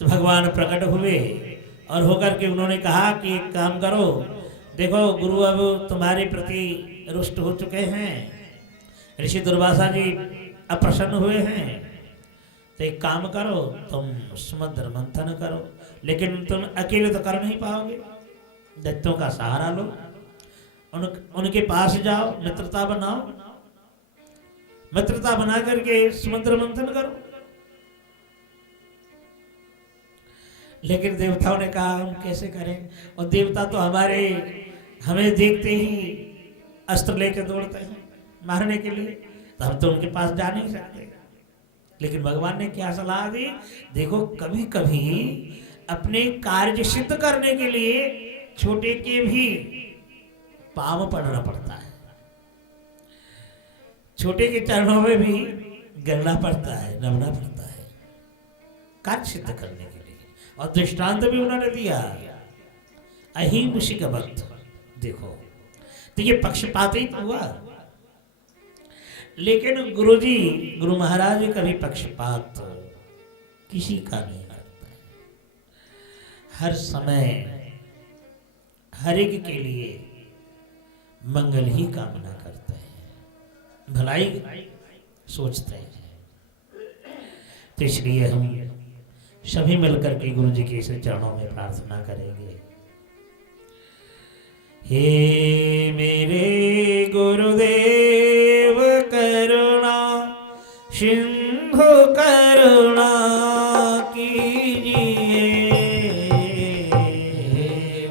तो भगवान प्रकट हुए और होकर के उन्होंने कहा कि एक काम करो, देखो गुरु अब तुम्हारे प्रति रुष्ट हो चुके हैं, ऋषि दुर्वासा जी अप्रसन्न हुए हैं, तो एक काम करो, तुम समुद्र मंथन करो, लेकिन तुम अकेले तो कर नहीं पाओगे, दैत्यों का सहारा लो, उनके पास जाओ, मित्रता बनाओ, मित्रता बना करके समुद्र मंथन करो। लेकिन देवताओं ने कहा हम कैसे करें, और देवता तो हमें देखते ही अस्त्र लेकर दौड़ते हैं मारने के लिए, तो हम तो उनके पास जा नहीं सकते। लेकिन भगवान ने क्या सलाह दी, देखो कभी कभी अपने कार्य सिद्ध करने के लिए छोटे के भी पांव पड़ना पड़ता है, छोटे के चरणों में भी गिरना पड़ता है, नमना पड़ता है कार्य सिद्ध करने के लिए। और दृष्टांत भी उन्होंने दिया, अहिंसी का वक्त देखो, तो ये पक्षपाती हुआ। लेकिन गुरु महाराज कभी पक्षपात किसी का नहीं करता है, हर समय हर एक के लिए मंगल ही कामना करते हैं, भलाई सोचते हैं। तो इसलिए हम सभी मिलकर के गुरु जी के चरणों में प्रार्थना करेंगे। हे मेरे गुरुदेव करुणा सिंधु करुणा कीजिए,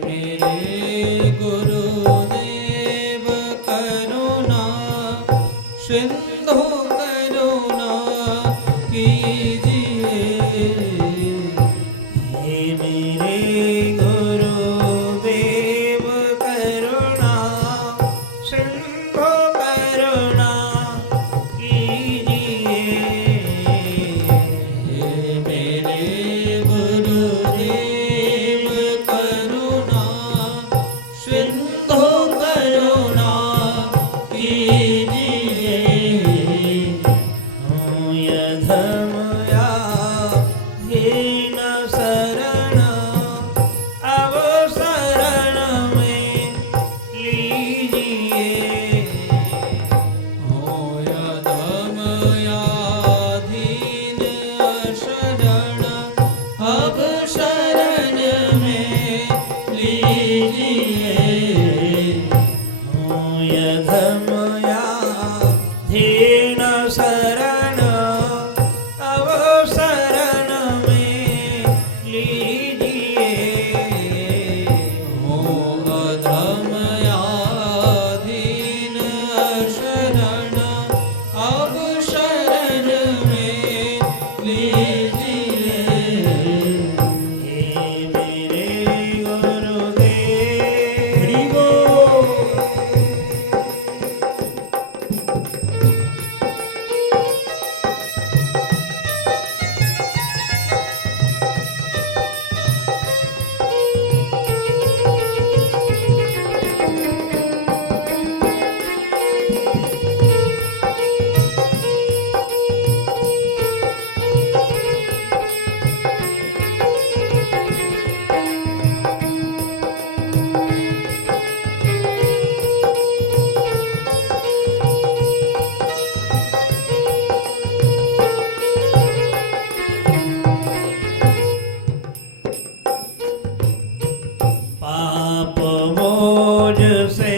मेरे गुरुदेव करुणा सिंधु करुणा कीजिए, हे मेरे गुरुदेव करुणा सिंधु करुणा कीजिए, मेरे गुरुदेव करुणा सिंधु करुणा कीजिए, यधमयाधीन शरण अब शरण में लीजिए। मोह धर्मयाधीन शरण अब शरण में लीजिए। हे मेरे गुरुदेव हरि बोल। पाप बोझ से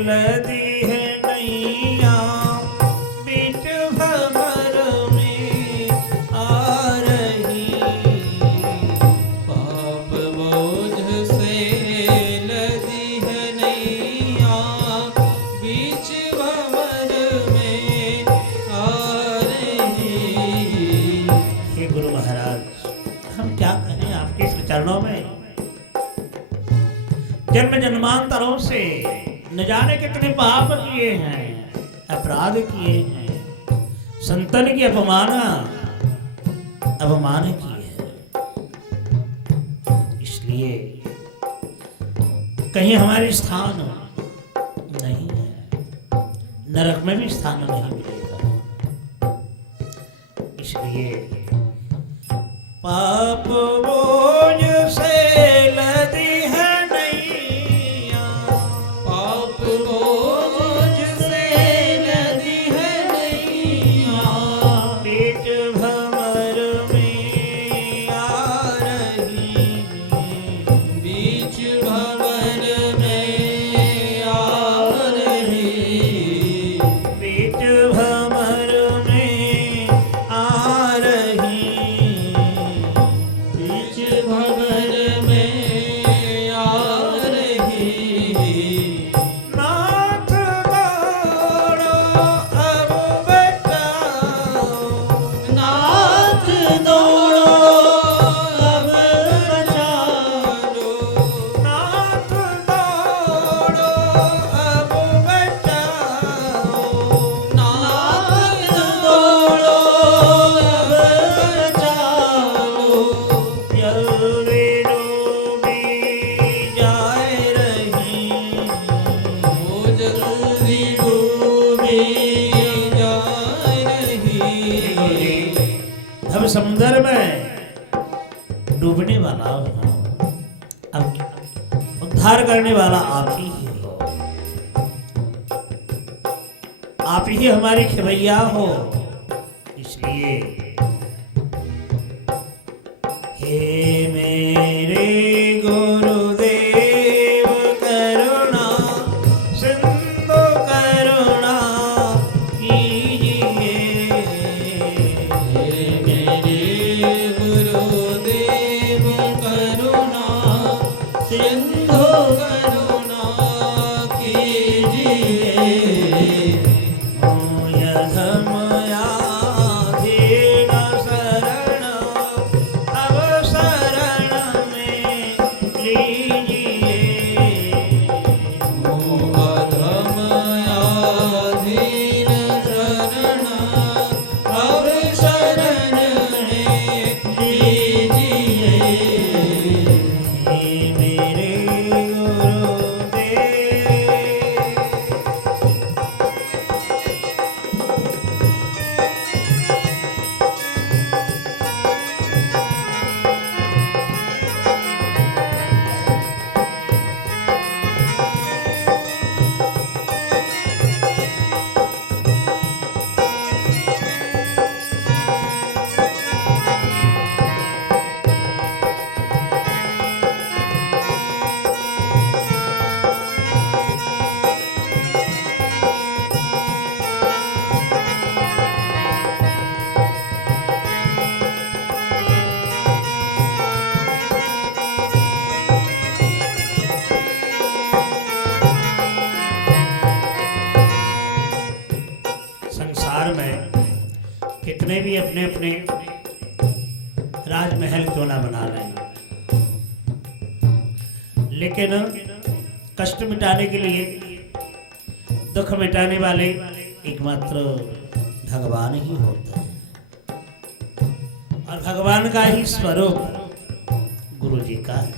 लदी है नैया बीच भंवर में आ रही। पाप बोझ से लदी है नैया बीच भंवर में आ रही। हे गुरु महाराज, हम क्या करें आपके इस चरणों में? जन्म जन्मांतरों से न जाने कितने पाप किए हैं, अपराध किए हैं, संतन की अपमान किए हैं। इसलिए कहीं हमारे स्थान नहीं है, नरक में भी स्थान नहीं मिलेगा। इसलिए पाप बोझ से लदी है नैया, पाप बोझ से लदी है नैया बीच भंवर में आ रही। बीच भंवर में आ रही। बीच भंवर में आ रही। बीच भंवर में आ रही। नाथ दौड़ो अब बचाओ, नाथ दौड़ो अब बचा लो। नाथ दौड़ो अब बचाओ। नाथ दौड़ो अब बचा लो। जल्दी डूबी जाए रही। वो जल्दी डूबी जा रही। अब समुद्र में डूबने वाला हो, अब उद्धार करने वाला आप ही हो। आप ही हमारी खिवैया हो। इसलिए हे मेरे गुरुदेव करुणा सिंधु करुणा कीजिए। हे मेरे गुरुदेव करुणा सिंधु करुणा कीजिए। यधमयाधीन शरण अब शरण संसार में कितने भी अपने अपने राजमहल क्यों ना बना लें, लेकिन कष्ट मिटाने के लिए, दुख मिटाने वाले एकमात्र भगवान ही होते हैं। और भगवान का ही स्वरूप गुरु जी का है।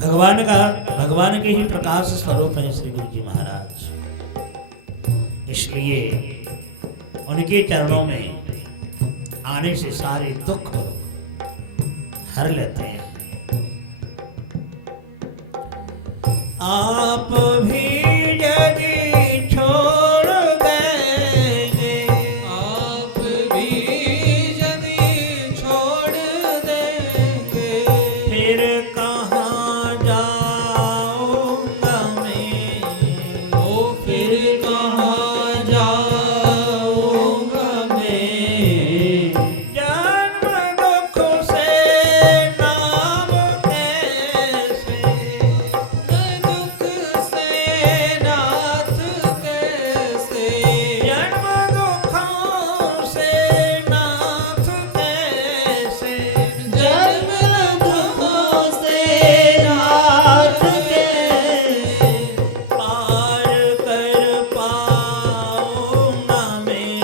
भगवान के ही प्रकाश स्वरूप है श्री गुरु जी महाराज। इसलिए उनके चरणों में आने से सारे दुख हर लेते हैं। आप भी यदि छोड़ देंगे, आप भी यदि छोड़ देंगे, फिर कहाँ जाऊंगा मैं, ओ फिर कहाँ जाऊंगा मैं। जन्म दुख से नाम कैसे, मैं दुख से नाथ कैसे, जन्म दुखों से नाथ कैसे, जन्म दुखों से नाथ कैसे, पार कर पाऊंगा मैं,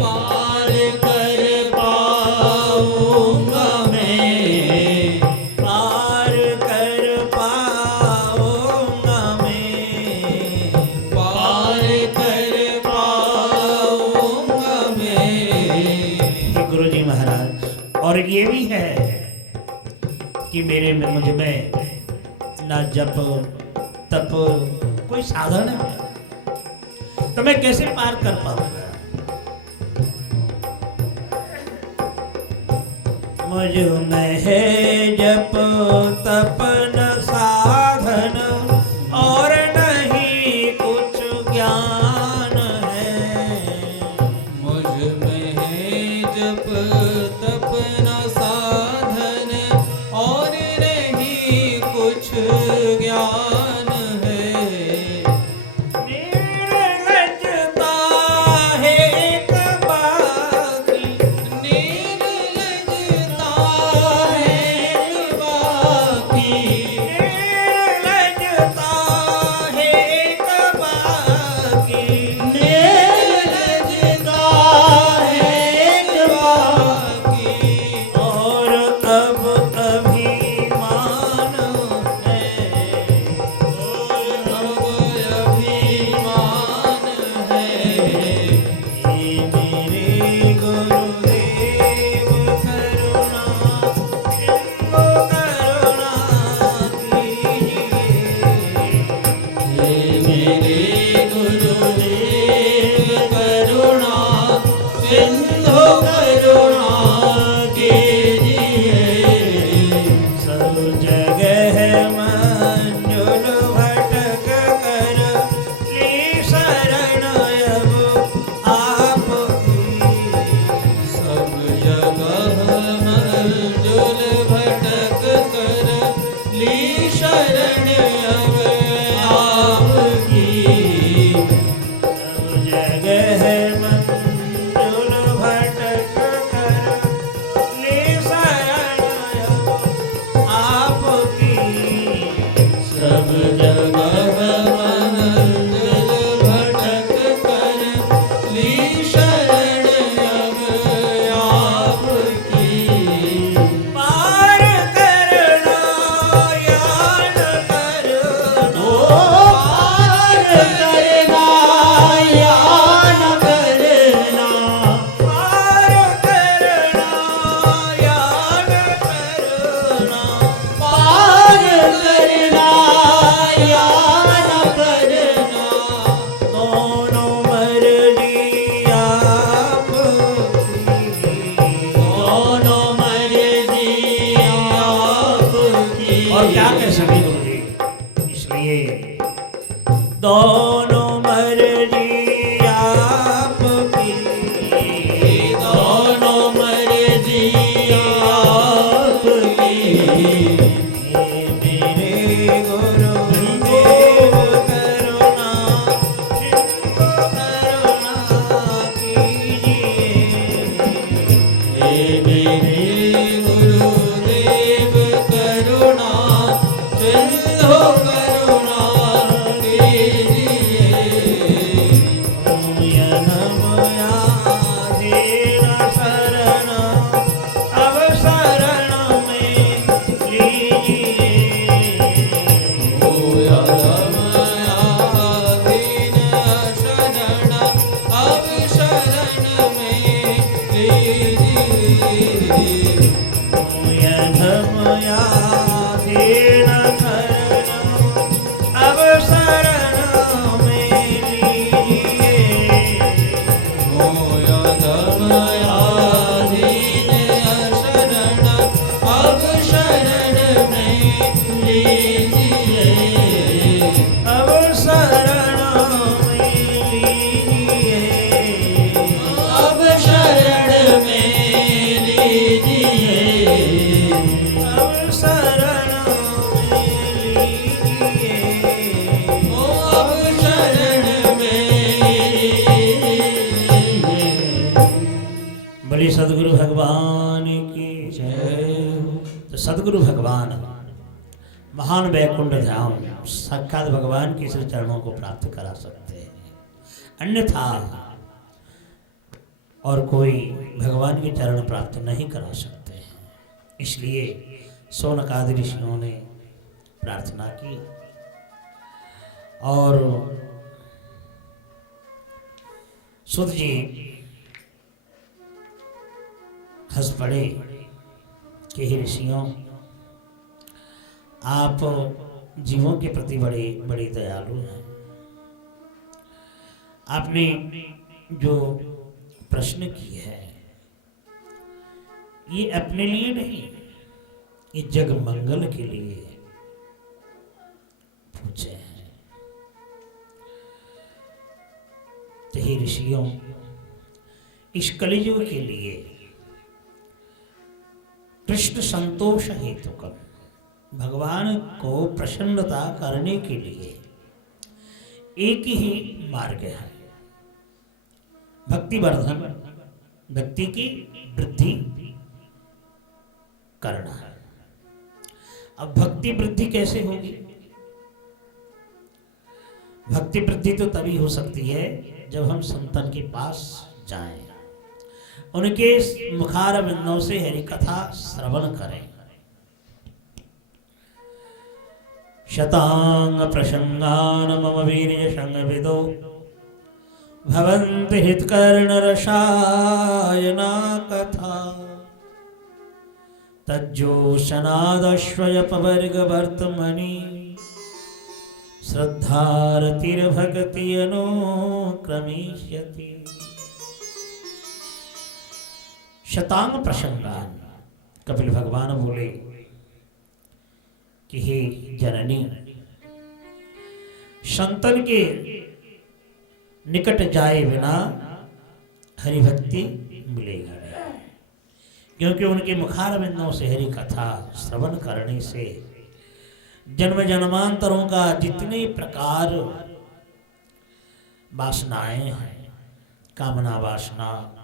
पार कर पाऊंगा मैं, पार कर पाऊंगा मैं। पार कर पाऊंगा मैं। ये गुरु जी महाराज। और ये भी है कि मेरे में, मुझ में ना जप तप कोई साधन है, तो मैं कैसे पार कर पाऊंगा। मुझ में है जप तप न साधन, और नहीं कुछ ज्ञान है। मुझ में है जप तप न साधन, और नहीं कुछ ज्ञान है। निर्लज्जता है एक बाकी, निर्लज्जता है बाकी, निर्लज्जता है एक बाकी, निर्लज्जता है बाकी। और अब अभिमान है, अब अभिमान है। ये मेरे गुरुदेव करुणा, इनको करुणा कीजिए। हे मेरे गुरुदेव करुणा सिंधु करुणा कीजिए। सब जगह मंजुल भटक कर ली शरण अब आपकी। सब जगह मंजुल भटक कर ली शरण अब आपकी। सब जगह मंजुल भटक कर ली शरण अब आपकी। सब जगह मंजिल भटक कर ली शरण अब आपकी। पार करना या न करना, पार करना या न करना, पार करना या न करना, पार करना या न करना। दोनों मर्जी आपकी। दोनों मर्जी आपकी। और क्या कह सके गुरु जी, इसलिए दोनों मर्जी आपकी। दोनों मर्जी आपकी। हे मेरे गुरुदेव करुणा, इनको करुणा सदगुरु भगवान की जय। तो सदगुरु भगवान महान वैकुंठ धाम साक्षात भगवान के श्री चरणों को प्राप्त करा सकते हैं, अन्यथा और कोई भगवान के चरण प्राप्त नहीं करा सकते हैं। इसलिए शौनकादि ऋषियों ने प्रार्थना की और सुत जी हंस पड़े कि हे ऋषियों, आप जीवों के प्रति बड़े बड़े दयालु हैं। आपने जो प्रश्न की है ये अपने लिए नहीं, ये जग मंगल के लिए पूछे हैं। तो हे ऋषियों, इस कलियुग के लिए कृष्ण संतोष हेतु कर भगवान को प्रसन्नता करने के लिए एक ही मार्ग है, भक्ति वर्धन, भक्ति की वृद्धि करना है। अब भक्ति वृद्धि कैसे होगी? भक्ति वृद्धि तो तभी हो सकती है जब हम संतन के पास जाएं, उनके मुखार बिंदों से हरि कथा श्रवण करें। शतांग प्रसंगान मम वीर्य संगविदो भवन्ति हितकर्ण रसायना कथा तज्जोषनादश्वयपवर्गवर्तमनि श्रद्धारतिर्भक्ति अनुक्रमिष्यति। शतांग प्रसंगान, कपिल भगवान बोले कि हे जननी, संतन के निकट जाए बिना हरि भक्ति मिलेगी नहीं, क्योंकि उनके मुखार बिंदों से हरि कथा श्रवण करने से जन्म जन्मांतरों का जितने प्रकार वासनाएं हैं, कामना वासना,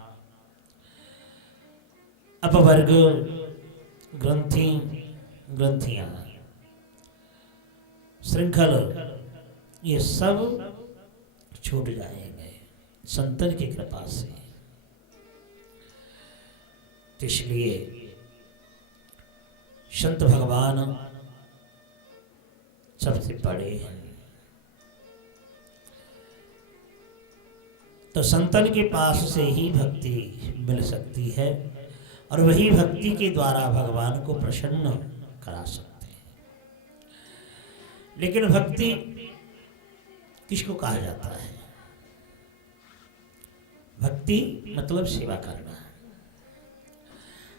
अपवर्ग ग्रंथियां, श्रृंखल, ये सब छूट जाएंगे संतन की कृपा से। इसलिए संत भगवान सबसे बड़े हैं। तो संतन के पास से ही भक्ति मिल सकती है और वही भक्ति के द्वारा भगवान को प्रसन्न करा सकते हैं। लेकिन भक्ति किसको कहा जाता है? भक्ति मतलब सेवा करना।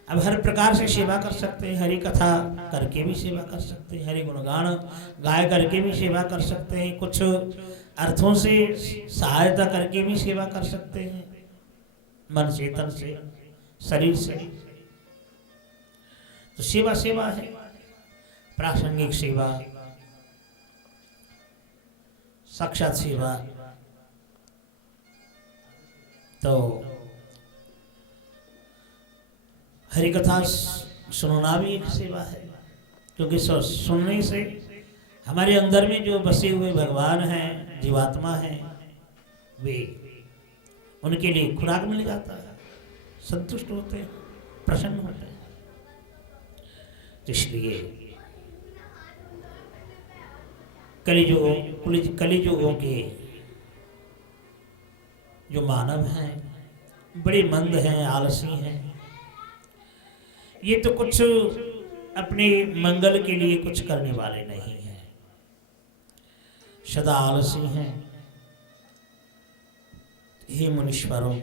अब हर प्रकार से सेवा कर सकते हैं, हरि कथा करके भी सेवा कर सकते हैं, हरि गुणगान गाय करके भी सेवा कर सकते हैं, कुछ अर्थों से सहायता करके भी सेवा कर सकते हैं, मन से, तन से, शरीर से। तो सेवा सेवा है, प्रासंगिक सेवा, साक्षात सेवा। तो हरि कथा सुनना भी एक सेवा है, क्योंकि सुनने से हमारे अंदर में जो बसे हुए भगवान हैं, जीवात्मा हैं, वे उनके लिए खुराक मिल जाता है, संतुष्ट होते हैं, प्रसन्न होते हैं। इसलिए कलियुगों के जो मानव हैं बड़े मंद हैं, आलसी हैं। ये तो कुछ अपने मंगल के लिए कुछ करने वाले नहीं हैं, सदा आलसी हैं। हे मुनीश्वरों,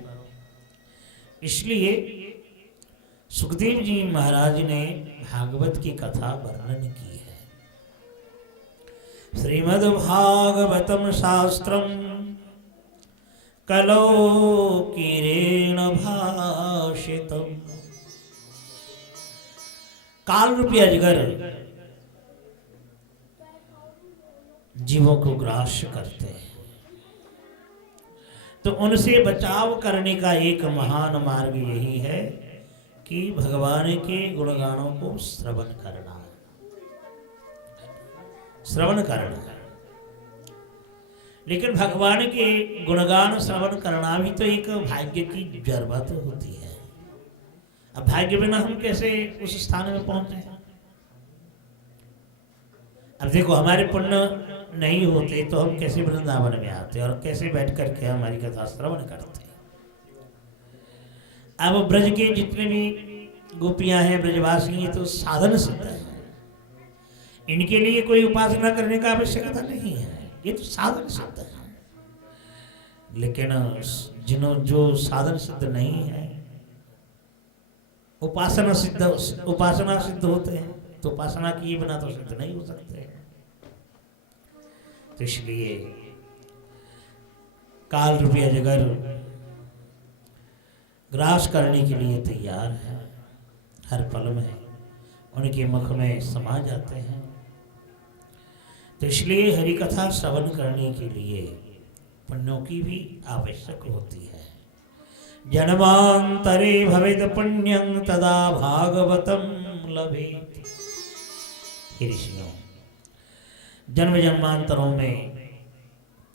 इसलिए सुखदेव जी महाराज ने भागवत की कथा वर्णन की है। श्रीमद् भागवतम शास्त्रम कलौ कीरेण भाषितम। काल रूपी अजगर जीवों को ग्रास करते हैं, तो उनसे बचाव करने का एक महान मार्ग यही है कि भगवान के गुणगानों को श्रवण करना, श्रवण करना। लेकिन भगवान के गुणगान श्रवण करना भी तो एक भाग्य की जरूरत होती है। अब भाग्य बिना हम कैसे उस स्थान में पहुंचे? अब देखो, हमारे पुण्य नहीं होते तो हम कैसे वृंदावन में आते और कैसे बैठ करके हमारी कथा श्रवण करते। अब ब्रज के जितने भी गोपियां हैं, ब्रजवासी हैं, तो साधन सिद्ध है। इनके लिए कोई उपासना करने का आवश्यकता नहीं है, ये तो साधन सिद्ध है। लेकिन जो साधन सिद्ध नहीं है, उपासना सिद्ध होते हैं, तो उपासना किए बिना तो सिद्ध नहीं हो सकते। तो इसलिए काल रूपी अजगर ग्रास करने के लिए तैयार है, हर पल में उनके मुख में समा जाते हैं। तो इसलिए हरि कथा श्रवण करने के लिए पुण्यों की भी आवश्यक होती है। जन्मांतरे भवेद पुण्यं तदा भागवतम लभेत। हे ऋषियों, जन्म जन्मांतरों में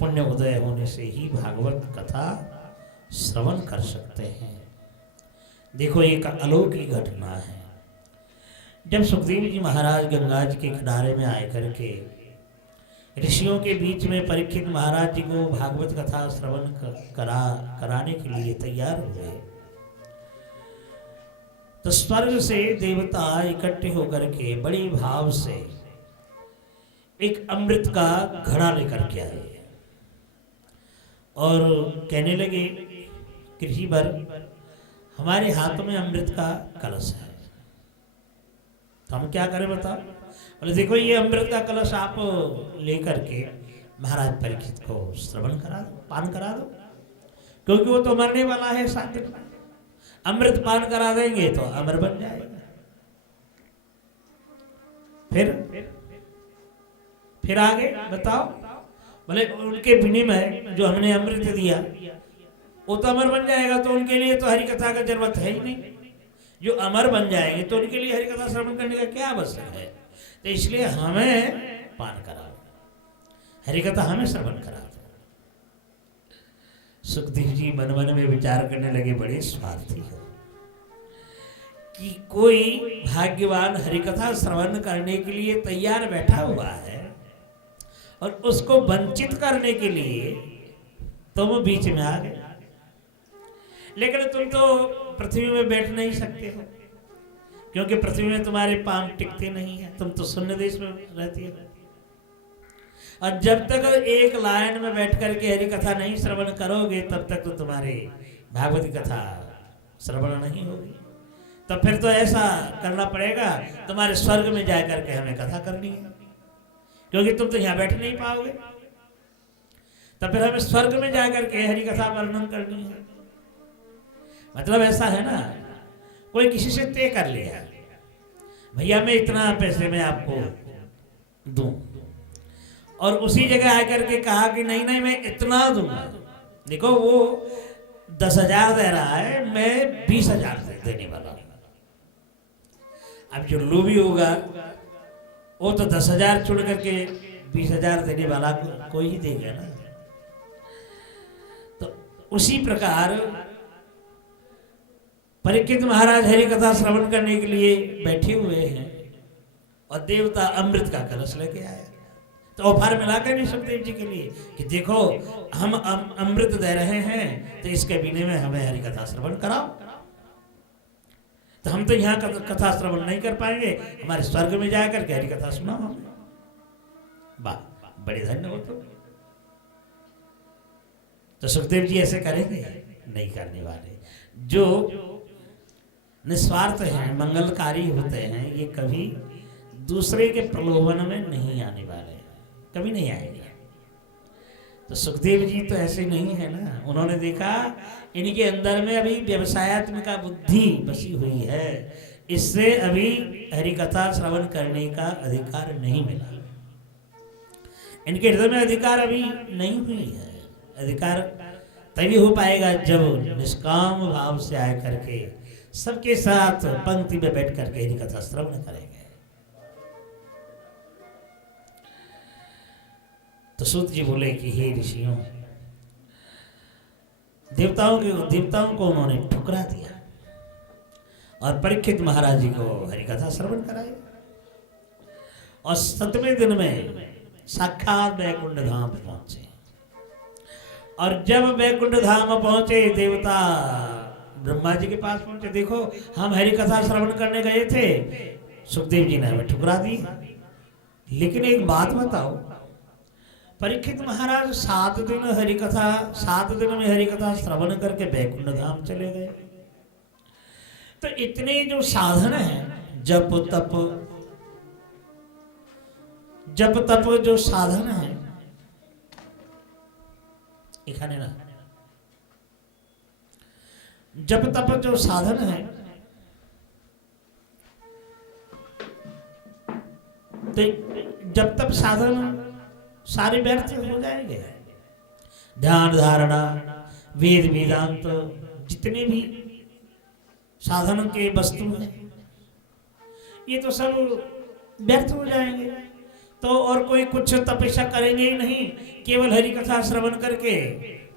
पुण्य उदय होने से ही भागवत कथा श्रवण कर सकते हैं। देखो, एक अलौकिक घटना है। जब सुखदेव जी महाराज गंगा जी के किनारे में आए करके ऋषियों के बीच में परीक्षित महाराज जी को भागवत कथा श्रवण कराने के लिए तैयार हुए, तो स्वर्ग से देवता इकट्ठे होकर के बड़े भाव से एक अमृत का घड़ा लेकर के आए और कहने लगे, ऋषिवर, हमारे हाथ में अमृत का कलश है, तो हम क्या करें बताओ? बोले, देखो, ये अमृत का कलश आप लेकर के महाराज परीक्षित को श्रवण करा दो, पान करा दो, क्योंकि वो तो मरने वाला है 7 दिन में। अमृत पान करा देंगे तो अमर बन जाएगा। फिर आगे बताओ? बोले, उनके विनिमय जो हमने अमृत दिया वो तो अमर बन जाएगा, तो उनके लिए तो हरि कथा का जरूरत है ही नहीं। जो अमर बन जाएंगे तो उनके लिए हरि कथा श्रवण करने का क्या आवश्यक है? तो इसलिए हमें पान कराओ, हरि कथा हमें श्रवण करा दो। सुखदेव जी मन मन में विचार करने लगे, बड़े स्वार्थी हो कि कोई भाग्यवान हरि कथा श्रवण करने के लिए तैयार बैठा हुआ है और उसको वंचित करने के लिए तुम बीच में आ गए। लेकिन तुम तो पृथ्वी में बैठ नहीं सकते हो, क्योंकि पृथ्वी में तुम्हारे पांव टिकते नहीं है, तुम तो शून्य देश में रहती हो। और जब तक एक लाइन में बैठ करके हरि कथा नहीं श्रवण करोगे, तब तक तो तुम्हारे भागवती कथा श्रवण नहीं होगी। तो फिर तो ऐसा करना पड़ेगा, तुम्हारे स्वर्ग में जा करके हमें कथा करनी है, क्योंकि तुम तो यहाँ बैठ नहीं पाओगे। तो फिर हमें स्वर्ग में जा करके हरि कथा वर्णन करनी है। मतलब ऐसा है ना, कोई किसी से तय कर लिया, भैया मैं इतना पैसे में आपको दूं, और उसी जगह आकर के कहा कि नहीं नहीं मैं इतना दूंगा। देखो, वो 10,000 दे रहा है, मैं 20,000 देने वाला हूं। अब जो लोभी होगा वो तो 10,000 छोड़ करके 20,000 देने वाला कोई ही देगा ना। तो उसी प्रकार परीक्षित महाराज हरि कथा श्रवण करने के लिए बैठे हुए हैं और देवता अमृत का कलश लेके आए। तो ऑफर मिला कर नहीं सुखदेव जी के लिए कि देखो, हम अमृत दे रहे हैं, तो इसके बिना में हमें हरि कथा श्रवण कराओ। तो हम तो यहाँ कथा श्रवण नहीं कर पाएंगे, हमारे स्वर्ग में जाकर के हरि कथा सुनाओ हमें। वाह, बड़े धन्य हो तो सुखदेव जी ऐसे करेंगे? नहीं करने वाले। जो निस्वार्थ हैं, मंगलकारी होते हैं, ये कभी दूसरे के प्रलोभन में नहीं आने वाले, कभी नहीं आएंगे। तो सुखदेव जी तो ऐसे नहीं है ना, उन्होंने देखा इनके अंदर में अभी व्यवसायत्मिका बुद्धि बसी हुई है, इससे अभी हरि कथा श्रवण करने का अधिकार नहीं मिला। इनके हृदय में अधिकार अभी नहीं हुई है। अधिकार तभी हो पाएगा जब निष्काम भाव से आए करके सबके साथ पंक्ति में बैठ करके हरि कथा श्रवण करेंगे। तो सूत जी बोले कि हे ऋषियों, देवताओं को उन्होंने ठुकरा दिया और परीक्षित महाराज जी को हरि कथा श्रवण कराई और 7वें दिन में साक्षात वैकुंठ धाम पहुंचे। और जब वैकुंठ धाम पहुंचे, देवता ब्रह्मा जी के पास पहुंचे, देखो हम हरि कथा श्रवण करने गए थे, सुखदेव जी ने हमें ठुकरा दी, लेकिन एक बात बताओ, परीक्षित महाराज 7 दिन में हरि कथा श्रवण करके वैकुंठ धाम चले गए। तो इतने जो साधन है, जप तप जो साधन है, एखाने ना जप तप जो साधन है, तो जब तक साधन सारे व्यर्थ हो जाएंगे। ध्यान धारणा, वेद वेदांत, जितने भी साधन के वस्तु हैं, ये तो सब व्यर्थ हो जाएंगे। तो और कोई कुछ तपस्या करेंगे ही नहीं, केवल हरि कथा श्रवण करके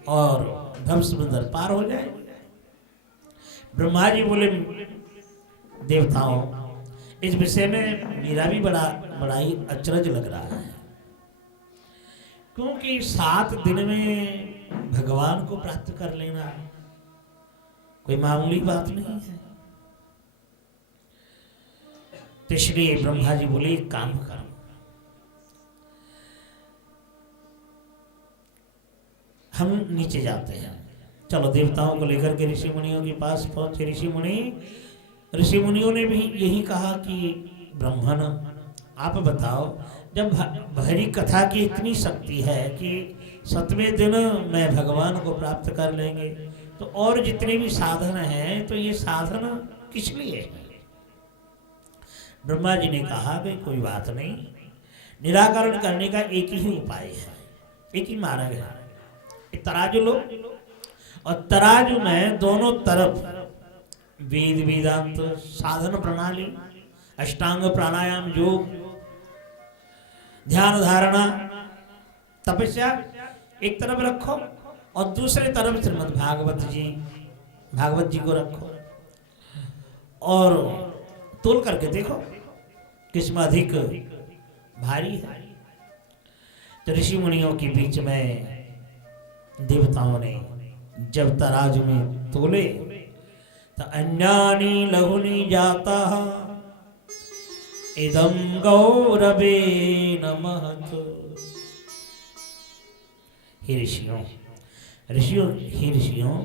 और भव समुद्र पार हो जाएंगे। ब्रह्मा जी बोले, देवताओं, इस विषय में मेरा भी बड़ा ही अचरज लग रहा है, क्योंकि 7 दिन में भगवान को प्राप्त कर लेना कोई मामूली बात नहीं है। तो इसलिए ब्रह्मा जी बोले, एक काम करो, हम नीचे जाते हैं। चलो, देवताओं को लेकर के ऋषि मुनियों के पास पहुंचे। ऋषि मुनियों ने भी यही कहा कि ब्राह्मण, आप बताओ, जब हरि कथा की इतनी शक्ति है कि 7वें दिन में भगवान को प्राप्त कर लेंगे, तो और जितने भी साधन हैं, तो ये साधन किस लिए है? ब्रह्मा जी ने कहा कि कोई बात नहीं, निराकरण करने का एक ही उपाय है, एक ही मार्ग है। तराजू लो और तराजू में दोनों तरफ वेद वेदांत, साधन प्रणाली, अष्टांग प्राणायाम, योग, ध्यान धारणा, तपस्या एक तरफ रखो और दूसरे तरफ श्रीमद् भागवत जी को रखो और तोल करके देखो किसमें अधिक भारी है। तो ऋषि मुनियों के बीच में देवताओं ने जब तराजू में तोले, तो अन्यानी लहुनी जाता इदं गौरवे नमः। हे ऋषियों,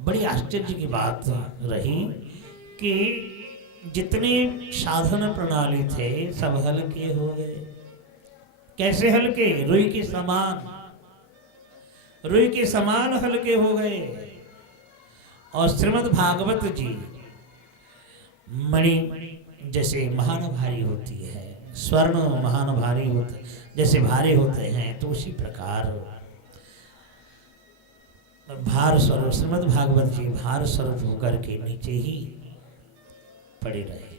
बड़ी आश्चर्य की बात रही कि जितने साधन प्रणाली थे सब हल्के हो गए। कैसे हल्के? रुई के समान हल्के हो गए। और श्रीमद् भागवत जी मणि जैसे महान भारी होती है, स्वर्ण महान भारी होते जैसे भारे होते हैं, तो उसी प्रकार भार स्वरूप श्रीमद् भागवत जी भार स्वरूप होकर के नीचे ही पड़े रहे।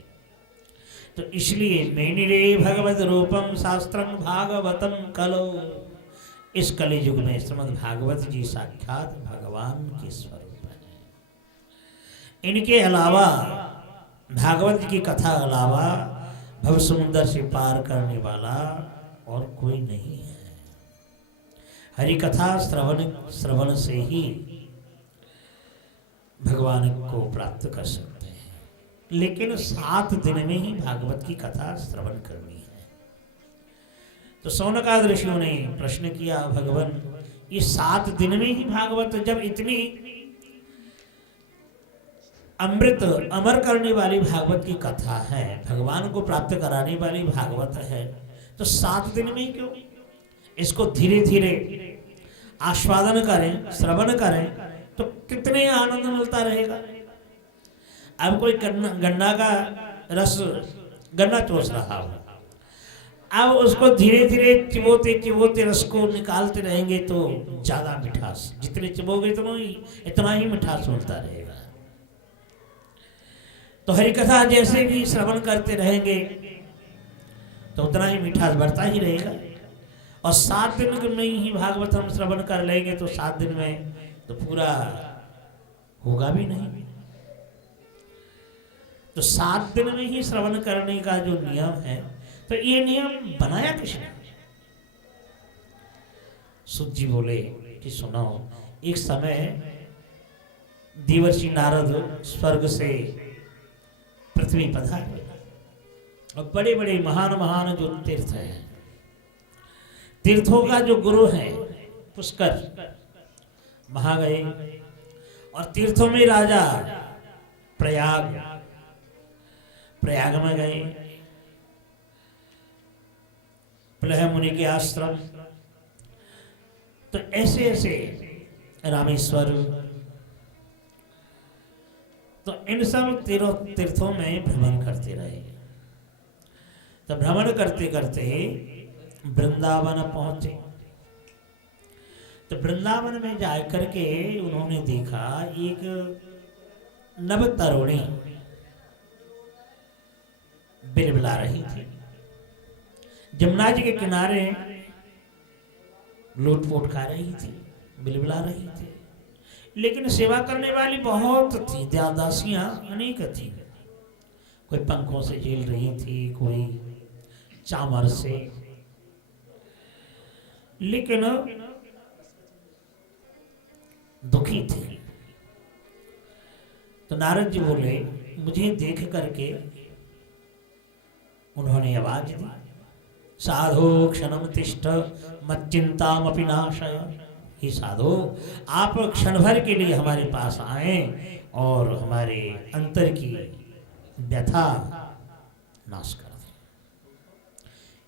तो इसलिए मेनिरे भगवत रूपम शास्त्रम भागवतम कलो, इस कलि युग में श्रीमद् भागवत जी साक्षात भगवान के स्वरूप है। इनके अलावा, भागवत जी की कथा अलावा भव समुद्र से पार करने वाला और कोई नहीं है। हरि कथा श्रवण से ही भगवान को प्राप्त कर सकते हैं, लेकिन 7 दिन में ही भागवत की कथा श्रवण करनी है। तो शौनकादि ऋषियों ने प्रश्न किया, भगवान ये 7 दिन में ही भागवत, जब इतनी अमृत अमर करने वाली भागवत की कथा है, भगवान को प्राप्त कराने वाली भागवत है, तो 7 दिन में ही क्यों? इसको धीरे धीरे आस्वादन करें, श्रवण करें, तो कितने आनंद मिलता रहेगा। अब कोई गन्ना का रस, गन्ना चूस रहा हो, अब उसको धीरे धीरे चिबोते रस को निकालते रहेंगे तो ज्यादा मिठास, जितने चिबोगे इतना ही मिठास मिलता रहेगा। तो हरिकथा जैसे भी श्रवण करते रहेंगे तो उतना ही मिठास बढ़ता ही रहेगा। और 7 दिन में ही भागवत हम श्रवण कर लेंगे तो 7 दिन में तो पूरा होगा भी नहीं। तो 7 दिन में ही श्रवण करने का जो नियम है, तो ये नियम बनाया किसने? सुत जी बोले कि सुनो, एक समय देवर्षि नारद स्वर्ग से पृथ्वी पधारे और बड़े बड़े महान महान जो तीर्थ हैं, तीर्थों का जो गुरु है पुष्कर, वहां गए। और तीर्थों में राजा प्रयाग में गए, प्लह मुनि के आश्रम, तो ऐसे ऐसे रामेश्वर, तो इन सब तीर्थों में भ्रमण करते रहे। तो भ्रमण करते करते वृंदावन पहुंचे। तो वृंदावन में जाकर के उन्होंने देखा एक नव तरुणी बिलबिला रही थी। जमुना जी के किनारे लूटपोट खा रही थी, बिलबिला रही थी। लेकिन सेवा करने वाली बहुत थी, दासियां अनेक थी। कोई पंखों से झेल रही थी, कोई चामर से, लेकिन दुखी थी। तो नारद जी बोले, मुझे देख करके उन्होंने आवाज दी, साधो क्षणम तिष्ठ मच्चिंतामपि नाशय। हे साधो, आप क्षण भर के लिए हमारे पास आए और हमारे अंतर की व्यथा नाश कर।